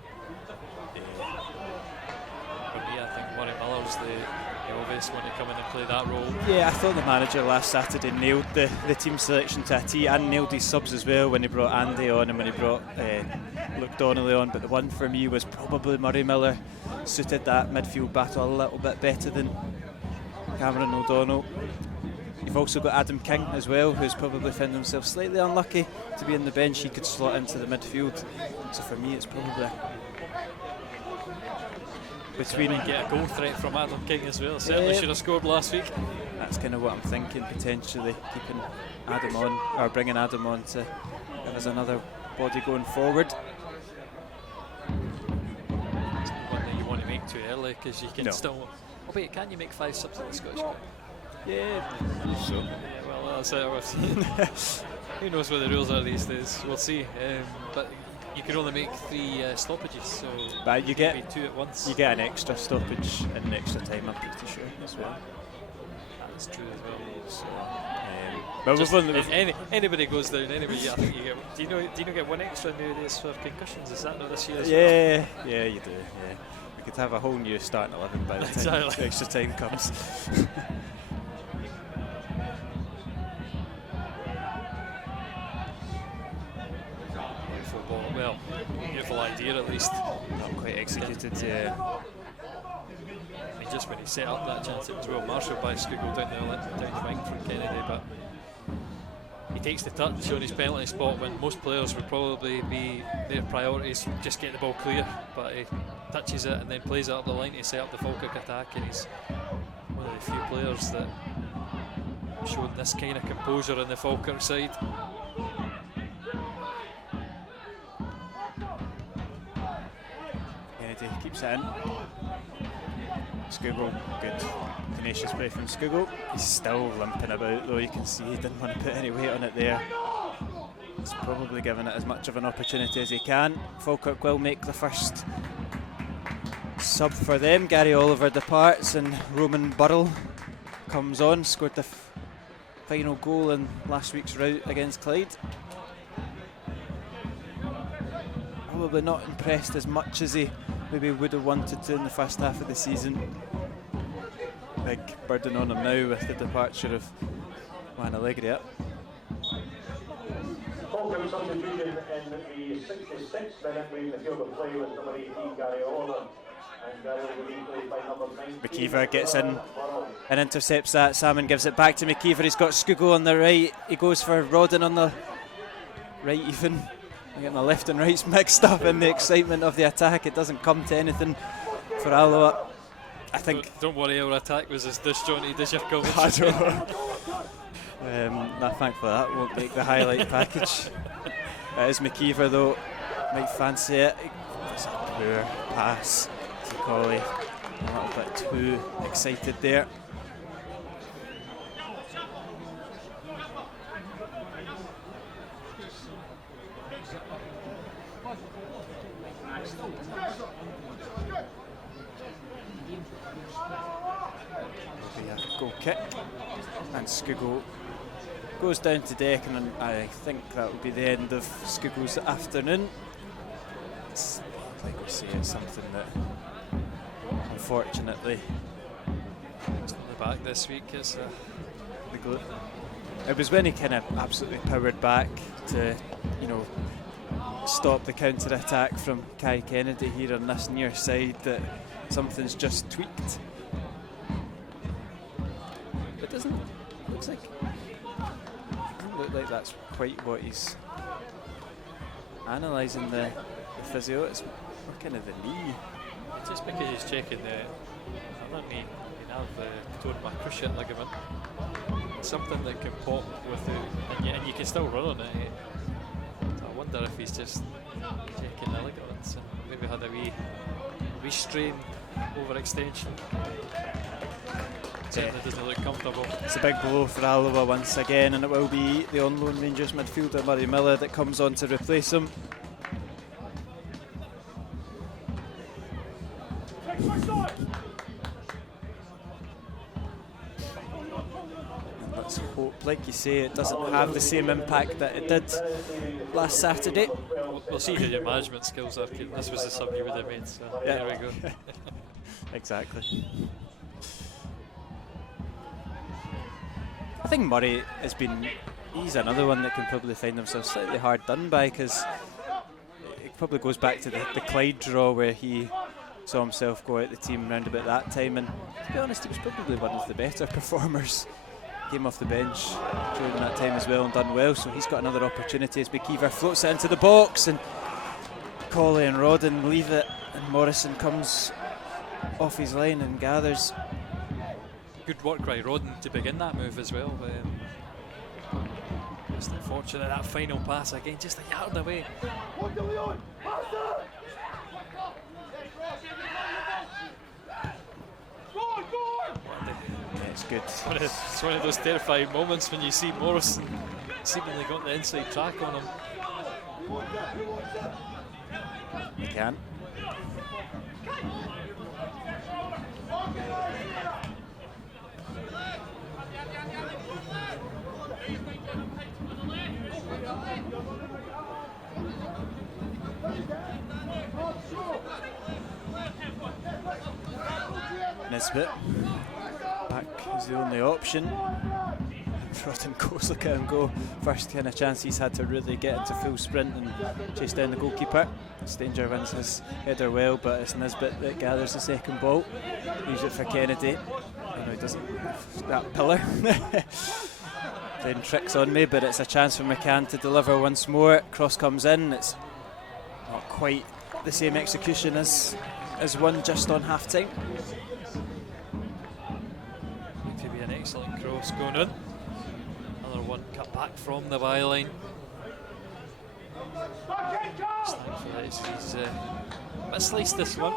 For me, I think Murray Miller's the obvious one to come in and play that role. yeah, I thought the manager last Saturday nailed the team selection to a T, and nailed his subs as well when he brought Andy on and when he brought Luke Donnelly on, but the one for me was probably Murray Miller. Suited that midfield battle a little bit better than Cameron O'Donnell. You've also got Adam King as well, who's probably found himself slightly unlucky to be in the bench. He could slot into the midfield, so for me it's probably between. Get a goal threat from Adam King as well. Certainly should have scored last week. That's kind of what I'm thinking, potentially keeping Adam on, or bringing Adam on to give us another body going forward. It's not one that you want to make too early, because you can No. still. Oh wait, can you make 5 subs in the Scottish Cup? Yeah, so. Yeah, well, that's it. Who knows what the rules are these days? We'll see. But you can only make 3 stoppages, so But you get 2 at once. You get an extra stoppage in extra time, I'm pretty sure as well. That's true as well. So, well, Just we've if anybody goes down, anybody, I think you get. Do you not get 1 extra nowadays for concussions? Is that not this year as well? yeah, you do. Yeah, we could have a whole new starting 11 by the time Exactly. extra time comes. Football, well, beautiful idea at least. Not quite executed. Yeah. I mean, just when he set up that chance, it was well marshalled by Skugel down the wing from Kennedy, but he takes the touch on his penalty spot when most players would probably be their priorities just get the ball clear, but he touches it and then plays it up the line to set up the Falkirk attack, and he's one of the few players that have shown this kind of composure on the Falkirk side. Kennedy keeps it in. Skugel, good tenacious play from Skugel. He's still limping about though, you can see he didn't want to put any weight on it there. He's probably given it as much of an opportunity as he can. Falkirk will make the first sub for them. Gary Oliver departs and Roman Burrell comes on, scored the final goal in last week's rout against Clyde. Probably not impressed as much as he maybe would have wanted to in the first half of the season. Big burden on him now with the departure of Juan Alegria. Falkirk substitution in the 66th minute, leaving the field of play with number 18, Gary Oliver. And Gary will be played by number 19. McKeever gets in and intercepts that. Salmon gives it back to McKeever. He's got Skugel on the right. He goes for Rodden on the right even. I'm getting my left and rights mixed up in the excitement of the attack. It doesn't come to anything for Alloa. I think. Don't worry, our attack was as disjointed as your coverage. I don't know. Thankfully that won't make the highlight package. It is McKeever though. Might fancy it. There's a Poor pass to Colley. A little bit too excited there. Goal kick, and Skugel goes down to deck, and I think that will be the end of Skugel's afternoon. It's, like we say, it's something that unfortunately It's on the back this week. It's it was when he kind of absolutely powered back to, you know, stop the counter attack from Kai Kennedy here on this near side that something's just tweaked. It doesn't look like that's quite what he's analysing the physio. It's more kind of the knee. just because he's checking the other knee, you have the ptoema cruciate ligament. It's something that can pop without, and you can still run on it. So I wonder if he's just checking the ligaments and maybe had a wee strain overextension. Certainly doesn't look comfortable. It's a big blow for Alloa once again, and it will be the on-loan Rangers midfielder Murray Miller that comes on to replace him. And let's hope, like you say, it doesn't have the same impact that it did last Saturday. We'll see how your management skills are. This was the sub you would have made, so Yeah. there we go. Exactly. I think Murray he's another one that can probably find himself slightly hard done by, because it probably goes back to the Clyde draw where he saw himself go out the team round about that time, and to be honest, he was probably one of the better performers. Came off the bench during that time as well and done well, so he's got another opportunity as McKeever floats it into the box, and Colley and Rodden leave it, and Morrison comes off his line and gathers. Good work by Rodden to begin that move as well. Just unfortunate that final pass again, just a yard away. Yeah, it's good. It's one of those terrifying moments when you see Morrison seemingly got the inside track on him. He can. Nisbet back is the only option. Rodden goes, look at him go. First kind of chance he's had to really get into full sprint and chase down the goalkeeper. Stanger wins his header well, but it's Nisbet that gathers the second ball. Leaves it for Kennedy. I know he doesn't that pillar. Playing tricks on me, but it's a chance for McCann to deliver once more. Cross comes in. It's not quite the same execution as one just on half time. Could be an excellent cross going on. Another one cut back from the byline. Thankfully he's missliced this one.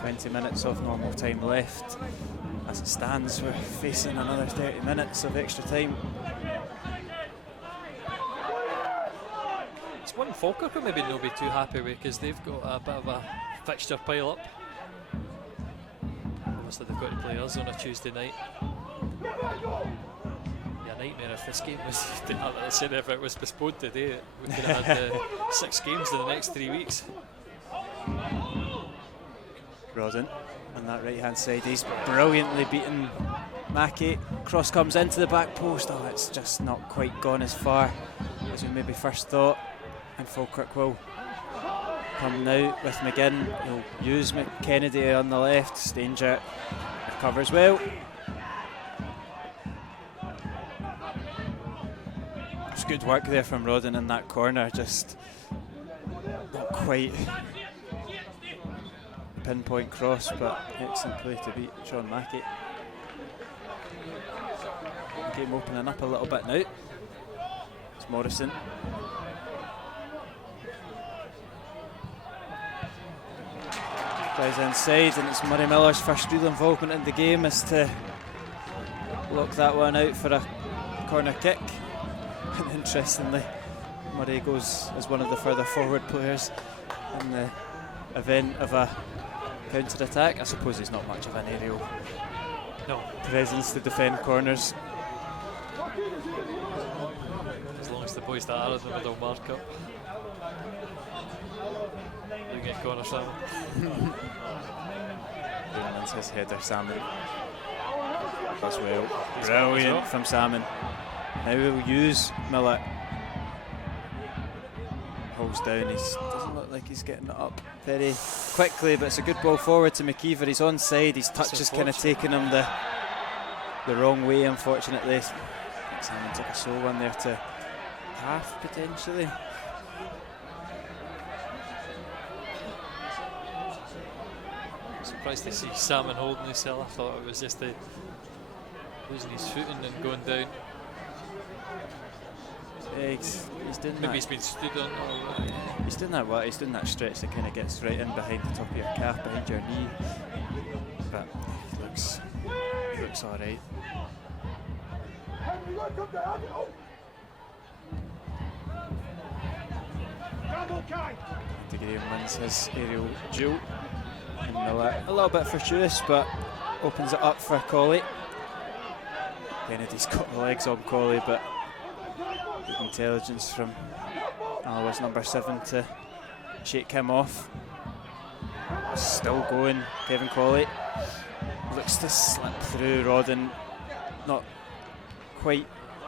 20 minutes of normal time left. As it stands, we're facing another 30 minutes of extra time. It's one Falkirk will maybe not be too happy with, because they've got a bit of a fixture pile up. Obviously they've got to play us on a Tuesday night. Be a nightmare if this game was, I said, if it was postponed today, we could have had 6 games in the next 3 weeks. Rodden on that right hand side, he's brilliantly beaten Mackey. Cross comes into the back post. Oh, it's just not quite gone as far as we maybe first thought, and Falkirk will come now with McGinn. He'll use Kennedy on the left. Stanger recovers well. It's good work there from Rodden in that corner, just not quite pinpoint cross, but excellent play to beat Sean Mackey. game opening up a little bit now. It's Morrison. Guys inside, and it's Murray Miller's first real involvement in the game is to lock that one out for a corner kick. And interestingly, Murray goes as one of the further forward players in the event of a counter-attack. I suppose he's not much of an aerial presence to defend corners. As long as the boys that are in the middle mark up, they get corner Salmon. Wins his header, Salmon. As well. Brilliant from Salmon. Now we'll use Miller. Holds down, he doesn't look like he's getting it up very quickly, but it's a good ball forward to McKeever. He's onside, his touch is kind of taking him the wrong way, unfortunately. I think Salmon took a slow one there to half, potentially. Surprised to see Salmon holding himself. I thought it was just losing his footing and going down. Yeah, he's doing Maybe that. he's been stood on. He's doing that. He's doing that stretch that kind of gets right in behind the top of your calf, behind your knee. But he looks all right. De Graham wins his aerial duel. And Miller, a little bit fortuitous, but opens it up for Colley. Kennedy's got the legs on Colley, but good intelligence from Alloa's number 7 to shake him off. Still going, Kevin Colley looks to slip through. Rodden not quite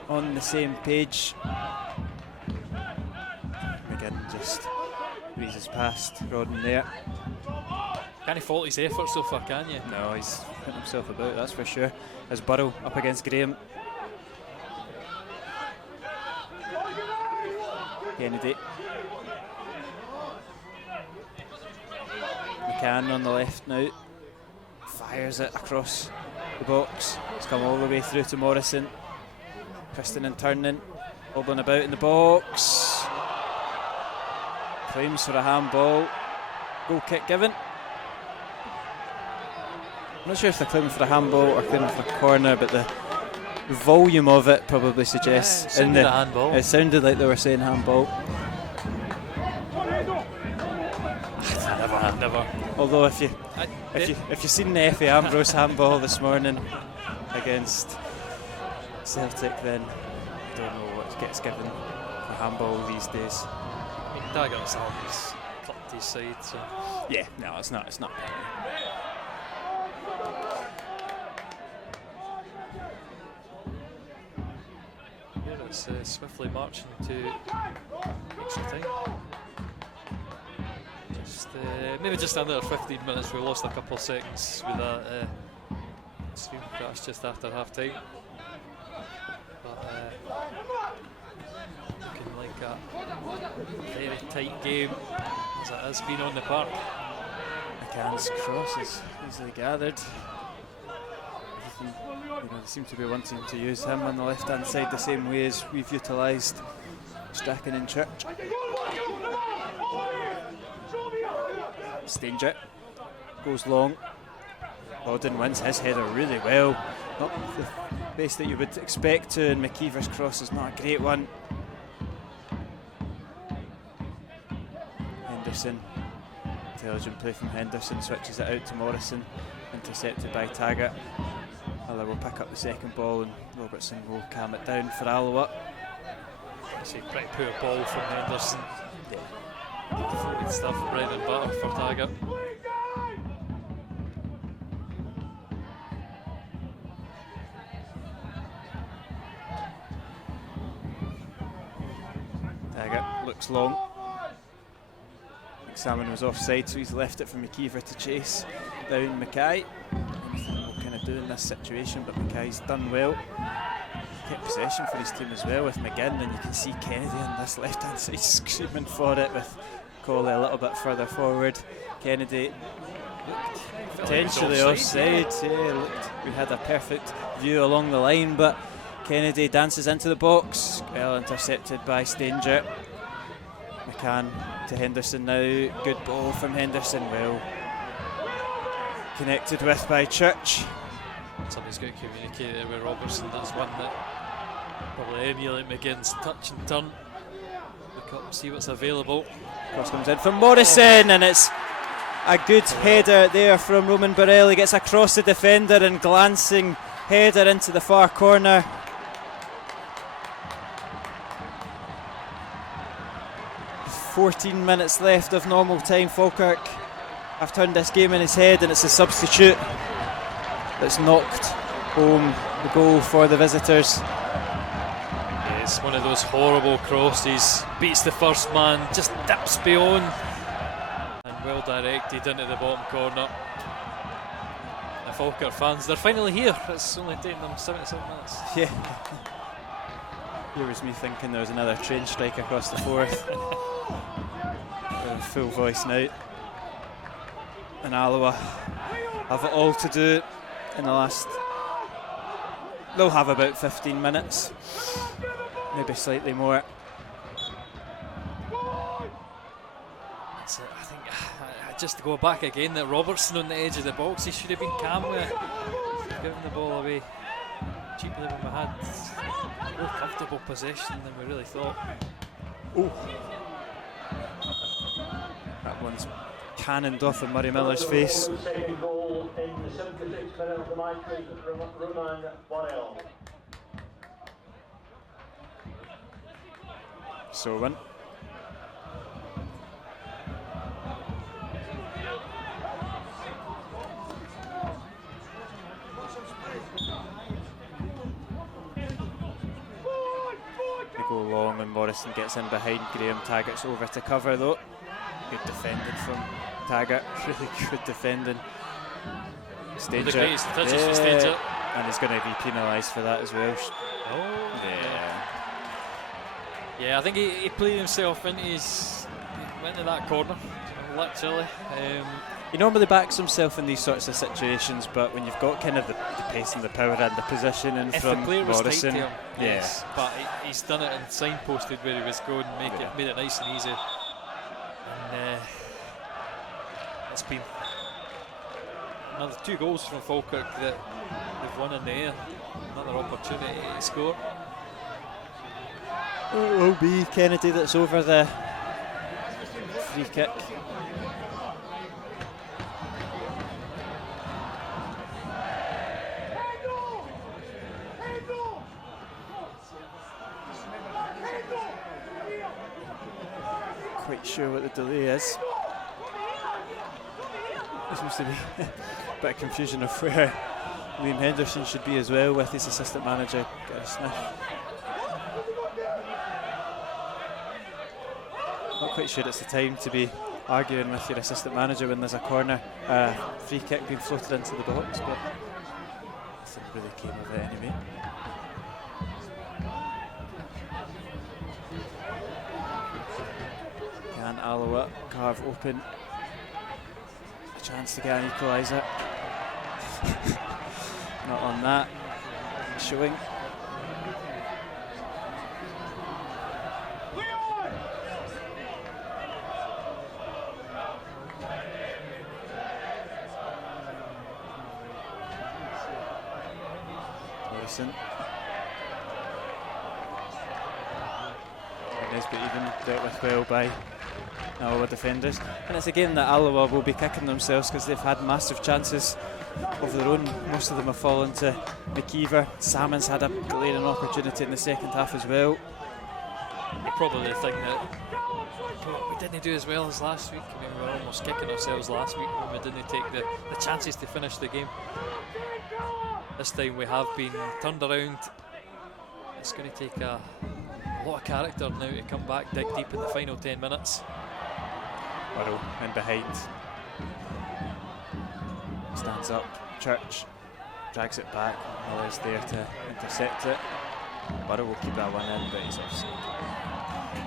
on the same page. McGinn just breezes past Rodden there. Can't fault his effort so far, can you? No, he's putting himself about, that's for sure. As Burrow up against Graham. Kennedy. McCann on the left now. Fires it across the box. It's come all the way through to Morrison. Twisting and turning. Wobbling about in the box. Claims for a handball. Goal kick given. I'm not sure if they're claiming for a handball or claiming for a corner, but the volume of it probably suggests it sounded a handball. It sounded like they were saying handball. Never. Although if you've seen the Effie Ambrose handball this morning against Celtic, then I don't know what gets given for handball these days. Taggart's always clipped his side, so yeah, no, it's not. It's not. Here it's swiftly marching to extra time. Maybe just under 15 minutes. We lost a couple of seconds with that stream crash just after half time. But looking like a very tight game as it has been on the park. McCann's cross is easily gathered. They seem to be wanting to use him on the left hand side the same way as we've utilised Strachan and Church. Stanger goes long. Rodden wins his header really well. Not the base that you would expect to, and McKeever's cross is not a great one. Henderson, intelligent play from Henderson, switches it out to Morrison, intercepted by Taggart. Alloa will pick up the second ball and Robertson will calm it down for Alloa. It's a pretty poor ball from Henderson. Good stuff, bread and butter for Taggart. Taggart looks long. I think Salmon was offside, so he's left it for McKeever to chase down Mackay. What kind of do in this situation, but Mackay's done well. Kept possession for his team as well with McGinn, and you can see Kennedy on this left hand side screaming for it with Colley a little bit further forward. Kennedy potentially offside. Yeah, looked, we had a perfect view along the line, but Kennedy dances into the box. Well intercepted by Stanger. McCann to Henderson now. Good ball from Henderson. Well connected with by Church. Somebody's got to communicate there with Robertson. That's one that probably emulate McGinn's touch and turn. Look up and see what's available. Cross comes in from Morrison, and it's a good header there from Roman Borelli. Gets across the defender and glancing header into the far corner. "14 minutes left of normal time. Falkirk have turned this game in his head, and it's a substitute that's knocked home the goal for the visitors. Yeah, it's one of those horrible crosses. Beats the first man, just dips beyond, and well directed into the bottom corner. The Falkirk fans, they're finally here. It's only taken them 77 minutes. Yeah. Here was me thinking there was another train strike across the fourth. We're full voice now. And Alloa have it all to do in the last. They'll have about 15 minutes, maybe slightly more. That's it. I think just to go back again, that Robertson on the edge of the box, he should have been calm with it, giving the ball away cheaply when we had more comfortable possession than we really thought. Oh, that one's cannoned off in Murray Miller's face. Second goal in the 76th minute of the match was Roman Borel. Sowen. They go long and Morrison gets in behind. Graham Taggart's over to cover though. Good defending from Taggart, really good defending. Stanger. The greatest touches for Stanger. And he's going to be penalised for that as well. Oh, Yeah. yeah, I think he played himself into went to that corner, literally. He normally backs himself in these sorts of situations, but when you've got kind of the pace and the power and the positioning If from the player was tight Morrison, to him, yeah. yes, but he's done it and signposted where he was going, made it nice and easy. And it's been another 2 goals from Falkirk that they've won in the air. Another opportunity to score. It will be Kennedy that's over the free kick. Quite sure what the delay is. There seems to be a bit of confusion of where Liam Henderson should be as well, with his assistant manager Gary Smith. Not quite sure it's the time to be arguing with your assistant manager when there's a corner free kick being floated into the box, but nothing really came of it anyway. Can Alloa carve open a chance to get an equaliser? Not on that. Showing. Morrison. Nesbitt even dealt with well by Alloa defenders, and it's a game that Alloa will be kicking themselves because they've had massive chances of their own. Most of them have fallen to McKeever. Salmon's had a glaring opportunity in the second half as well. Probably the thing that we didn't do as well as last week. I mean, we were almost kicking ourselves last week when we didn't take the chances to finish the game. This time we have been turned around. It's going to take a lot of character now to come back, dig deep in the final 10 minutes. Burrow in behind. Stands up. Church drags it back. Miller's there to intercept it. Burrow will keep that one in, but he's offside.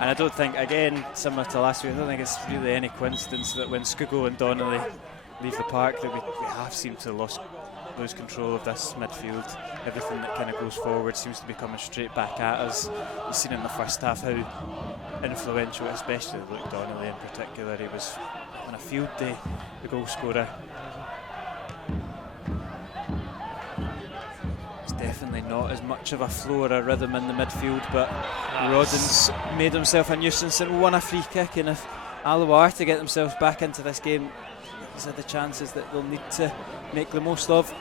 And I don't think, again, similar to last week, I don't think it's really any coincidence that when Scugo and Donnelly leave the park that we have seemed to have lost lose control of this midfield. Everything that kind of goes forward seems to be coming straight back at us. You've seen in the first half how influential, especially Luke Donnelly in particular. He was on a field day, the goal scorer. It's definitely not as much of a flow or a rhythm in the midfield, but Rodden's made himself a nuisance and won a free kick, and if Alloa are to get themselves back into this game, these are the chances that they'll need to make the most of.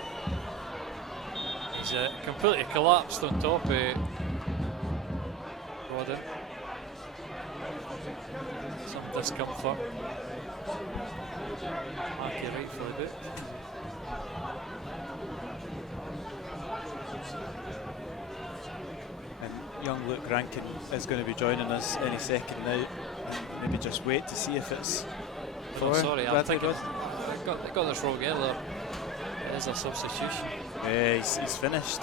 He's completely collapsed on top of Rodden. Some discomfort. Marky rightfully booked. And young Luke Rankin is going to be joining us any second now. And maybe just wait to see if it's Oh, sorry, I Bradley think I got this wrong earlier. It is a substitution. Yeah, he's finished.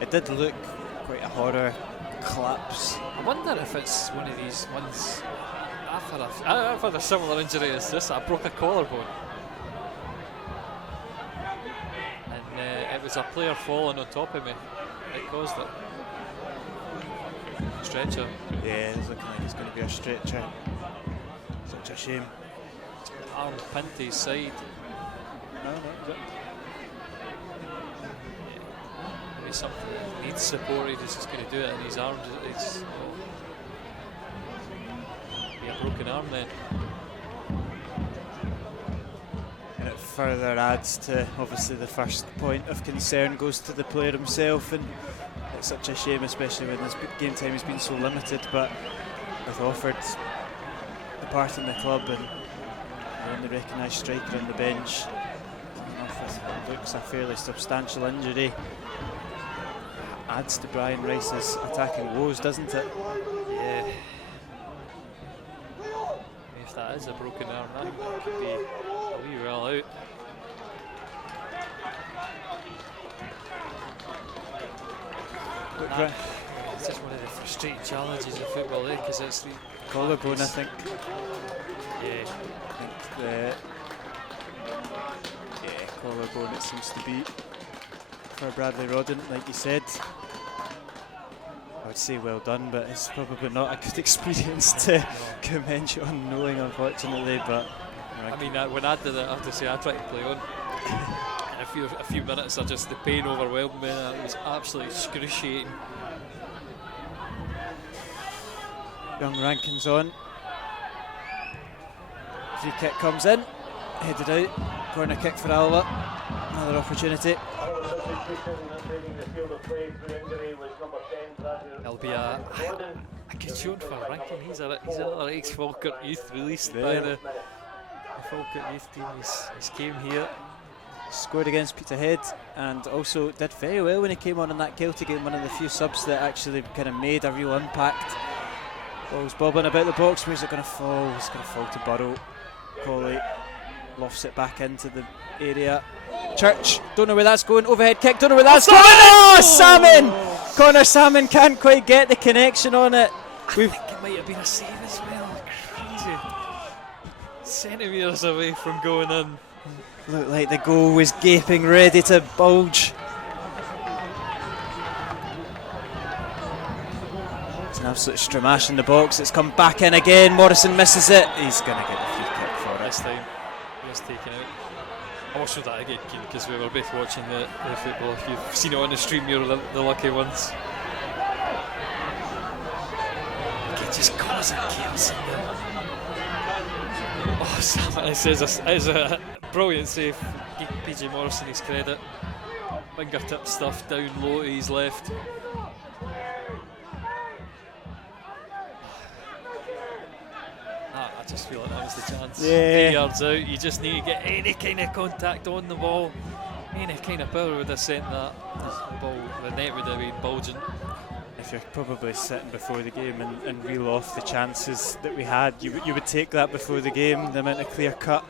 It did look quite a horror collapse. I wonder if it's one of these ones. I've had a similar injury as this. I broke a collarbone, and it was a player falling on top of me that caused it. Stretcher. Yeah, it's looking like it's going to be a stretcher. Such a shame. Arm pinned to his side. No. Maybe something that needs support. He's just going to do it in his arms. It's be a broken arm then. And it further adds to, obviously, the first point of concern goes to the player himself, and it's such a shame, especially when this game time has been so limited, but with Offord departing the club and the only recognised striker on the bench coming off with what looks a fairly substantial injury, adds to Brian Rice's attacking woes, doesn't it? Yeah. If that is a broken arm, that could be a wee well out. It's just one of the frustrating challenges in football, because it's the Collarbone, I think. Yeah. Collarbone it seems to be for Bradley Rodden, like you said. I would say well done, but it's probably not a good experience to commence on knowing, unfortunately. But I mean, when I did it, I have to say I tried to play on. And a few minutes, the pain overwhelmed me. And it was absolutely excruciating. young Rankin's on. Free kick comes in, headed out. Corner kick for Alloa. Another opportunity. It'll be a good show for Rankin. He's another ex-Falkirk youth released by the Falkirk youth team. He's came here. Scored against Peterhead and also did very well when he came on in that Celtic game. One of the few subs that actually kind of made a real impact. Ball's bobbing about the box. Where's it going to fall? It's going to fall to Burrow. Colley lofts it back into the area. Church, don't know where that's going. Overhead kick, don't know where that's going. Oh, Salmon! Connor Salmon can't quite get the connection on it. I think it might have been a save as well. Crazy. Centimetres away from going in. Looked like the goal was gaping, ready to bulge. It's an absolute stramash in the box. It's come back in again. Morrison misses it. He's going to get the free kick for it. This time, he was taken out. I watched that again, Keane, because we were both watching the football. If you've seen it on the stream, you're the lucky ones. It just causing chaos in there. Oh, Sam, it is a brilliant save. PJ Morrison his credit. Fingertip stuff down low to his left. I just feel like that was the chance. Yeah. 3 yards out, you just need to get any kind of contact on the ball. Any kind of power would have sent that. The net would have been bulging. If you're probably sitting before the game and reel off the chances that we had, you would take that before the game. The amount of clear-cut,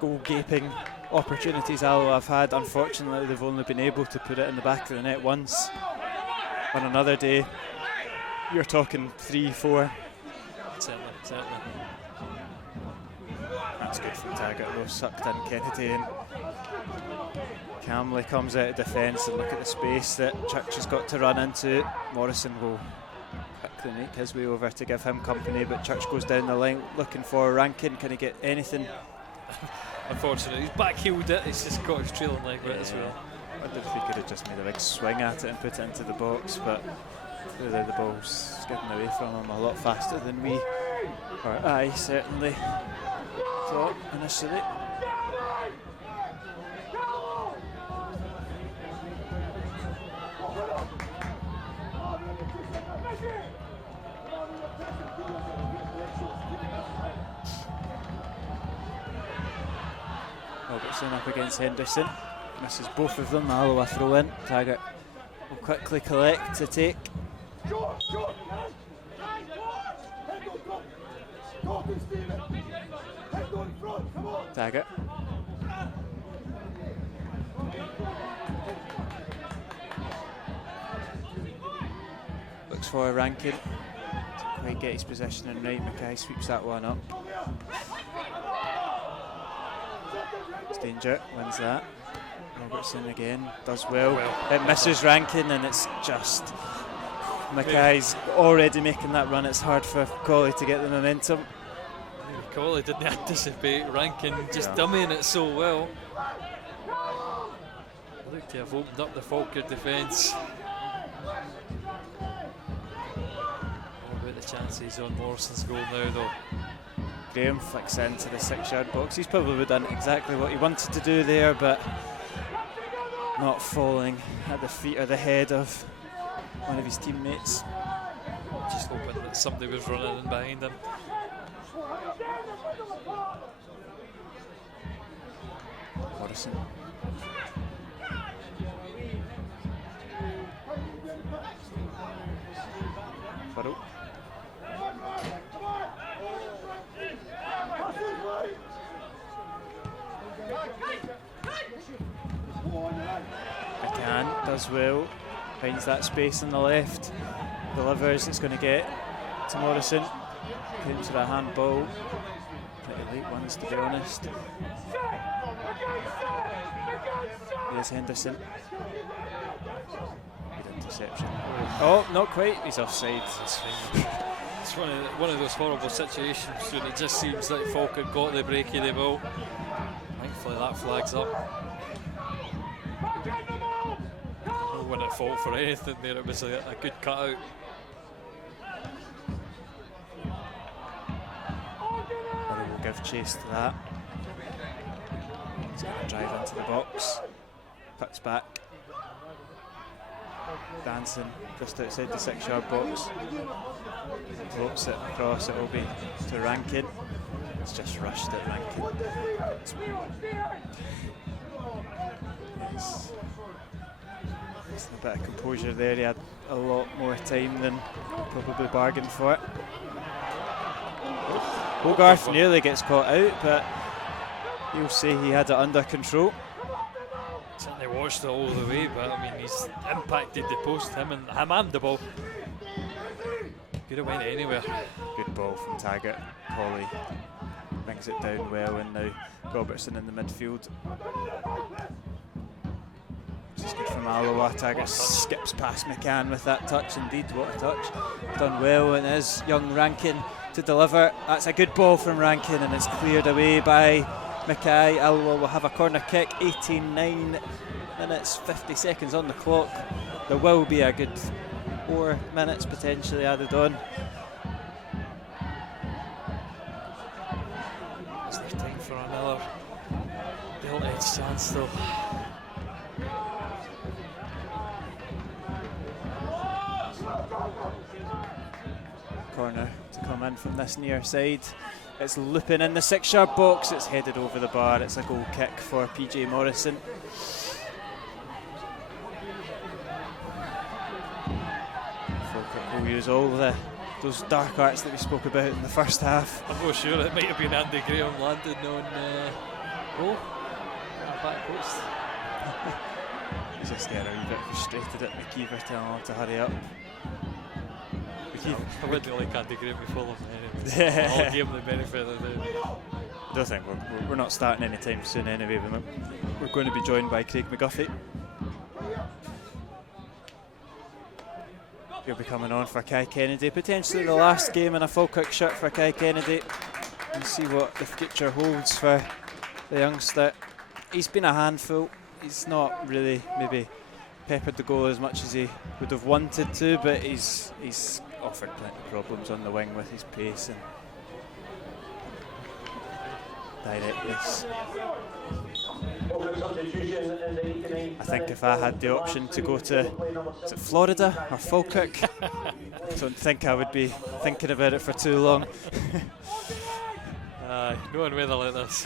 goal-gaping opportunities Alloa have had. Unfortunately, they've only been able to put it in the back of the net once. On another day, you're talking 3, 4. Certainly. That's good from Taggart though, sucked in Kennedy, and Camley comes out of defence, and look at the space that Church has got to run into. Morrison will quickly make his way over to give him company, but Church goes down the line looking for Rankin. Can he get anything? Unfortunately, he's back-heeled it. He's just got his trailing leg with it as well. I wondered if he could have just made a big swing at it and put it into the box, but clearly the ball's skidding away from him a lot faster than we, or I certainly thought initially. Robertson up against Henderson. Misses both of them. Alloa throw in. Taggart will quickly collect to take. Taggart. Looks for Rankin. Doesn't quite get his position in right. Mackay sweeps that one up. Danger wins that. Robertson again does well. It misses Rankin, and it's just Mackay's already making that run. It's hard for Colley to get the momentum. Colley didn't anticipate Rankin just dummying it so well. Look to have opened up the Falkirk defence. What about the chances on Morrison's goal now though? Graham flicks into the 6-yard box. He's probably done exactly what he wanted to do there, but not falling at the feet or the head of one of his teammates. Just hoping that somebody was running in behind him. Morrison. Burrow. McCann does well, finds that space on the left, delivers. It's going to get to Morrison. Claims for a handball. Pretty late ones, to be honest. There's Henderson. Good interception. Oh, not quite. He's offside. It's one of those horrible situations when it just seems like Falkirk got the break of the ball. Thankfully that flags up. No one at fault for anything there, it was a good cut out. Murray will give chase to that. He's going to drive into the box. Puts back. Dancing just outside the 6-yard box. Floats it across, it will be to Rankin. It's just rushed at Rankin. It's a bit of composure there. He had a lot more time than probably bargained for it. Hogarth nearly gets caught out, but you'll say he had it under control. Certainly watched it all the way, but I mean he's impacted the post, him and the ball. Could have went anywhere. Good ball from Taggart. Colley brings it down well, and now Robertson in the midfield. Which is good from Alloa. Taggart skips past McCann with that touch. Indeed, what a touch. Done well, and it is young Rankin to deliver. That's a good ball from Rankin, and it's cleared away by Mackay. Alloa will have a corner kick. 89 minutes, 50 seconds on the clock. There will be a good 4 minutes potentially added on. Is there time for another Dale Edge chance though? Corner to come in from this near side. It's looping in the 6-yard box. It's headed over the bar. It's a goal kick for PJ Morrison. We'll use all those dark arts that we spoke about in the first half. I'm not sure, it might have been Andy Graham landing on back post. He's just getting a wee bit frustrated at McKeever telling him to hurry up. I wouldn't like Andy Graham before him anyway. I'll give him the benefit of the doubt. I don't think we're not starting anytime soon anyway. We're going to be joined by Craig McGuffey. He'll be coming on for Kai Kennedy, potentially the last game in a Falkirk shirt for Kai Kennedy. And see what the future holds for the youngster. He's been a handful. He's not really maybe peppered the goal as much as he would have wanted to, but he's offered plenty of problems on the wing with his pace and directness. I think if I had the option to go to, is it Florida or Falkirk, I don't think I would be thinking about it for too long. No one weather like this.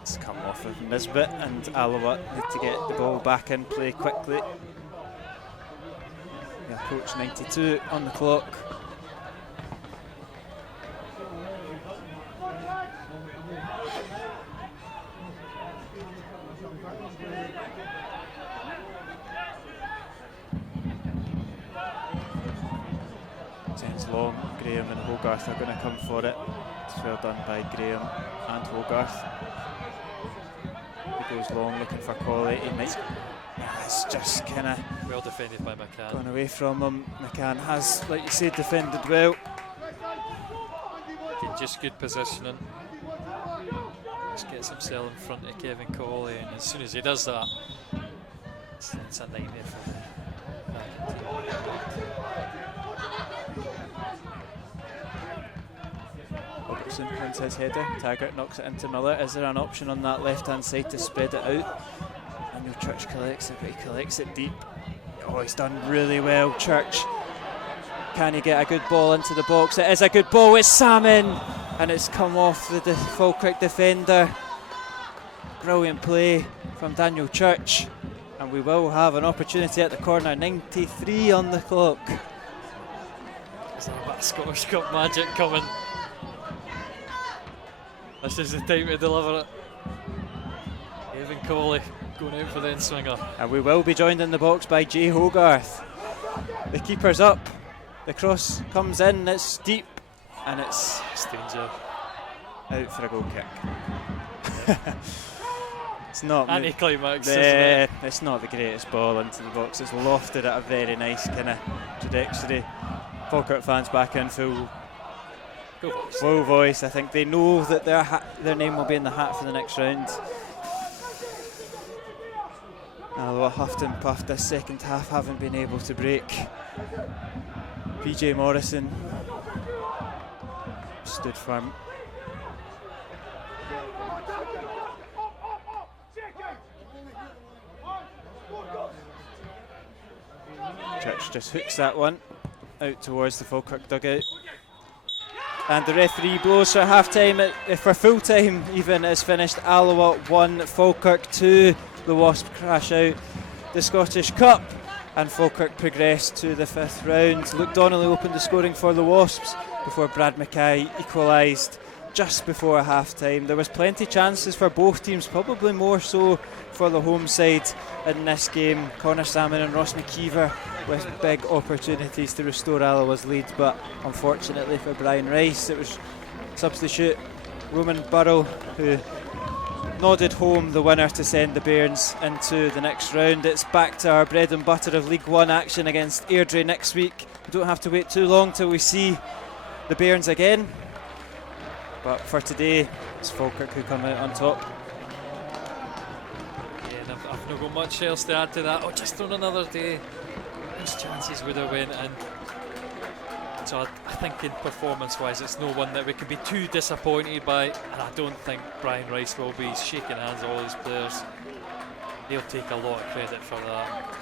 It's come off of Nisbet, and Alloa need to get the ball back in play quickly. We approach 92 on the clock. Sends long. Graham and Hogarth are going to come for it. It's well done by Graham and Hogarth. He goes long looking for Colley. He might. It's just kind of Well defended by McCann. gone away from him. McCann has, like you said, defended well. Just good positioning. Just gets himself in front of Kevin Colley, and as soon as he does that, it's a nightmare for the Robertson wins his header. Taggart knocks it into Miller. Is there an option on that left-hand side to spread it out? Daniel Church collects it, but he collects it deep. Oh, he's done really well, Church. Can he get a good ball into the box? It is a good ball. It's Salmon, and it's come off the Falkirk defender. Brilliant play from Daniel Church, and we will have an opportunity at the corner. 93 on the clock. Is there a bit of Scottish Cup magic coming? This is the time to deliver it. Kevin Colley going out for the in-swinger. And we will be joined in the box by Jay Hogarth. The keeper's up. The cross comes in, it's deep, and it's Danger. out for a goal kick. It's not Anti-climax, isn't it? It's not the greatest ball into the box. It's lofted at a very nice kind of trajectory. Falkirk fans back in full voice. I think they know that their name will be in the hat for the next round. Alloa huffed and puffed this second half, haven't been able to break. PJ Morrison stood firm. Church just hooks that one out towards the Falkirk dugout. And the referee blows for half-time, for full-time even, is finished. Alloa 1, Falkirk 2. The Wasps crash out the Scottish Cup, and Falkirk progress to the 5th round. Luke Donnelly opened the scoring for the Wasps before Brad Mackay equalised just before half-time. There was plenty of chances for both teams, probably more so for the home side in this game. Connor Salmon and Ross McKeever with big opportunities to restore Alloa's lead, but unfortunately for Brian Rice, it was substitute Roman Burrow who nodded home the winner to send the Bairns into the next round. It's back to our bread and butter of League One action against Airdrie next week. We don't have to wait too long till we see the Bairns again, but for today it's Falkirk who come out on top. Yeah, and I've not got much else to add to that. Oh, just on another day, those chances would have went in. So I think in performance-wise, it's no one that we can be too disappointed by, and I don't think Brian Rice will be shaking hands with all his players. He'll take a lot of credit for that.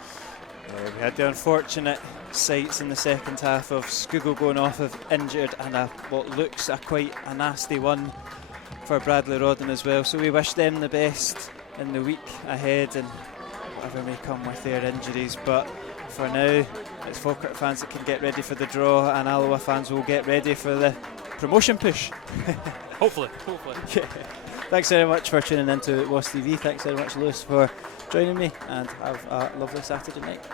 Yeah, we had the unfortunate sights in the second half of Skugel going off of injured, and what looks quite a nasty one for Bradley Rodden as well. So we wish them the best in the week ahead and whatever may come with their injuries. But for now, it's Falkirk fans that can get ready for the draw, and Alloa fans will get ready for the promotion push. Hopefully. Yeah. Thanks very much for tuning in to WAS TV. Thanks very much, Lewis, for joining me, and have a lovely Saturday night.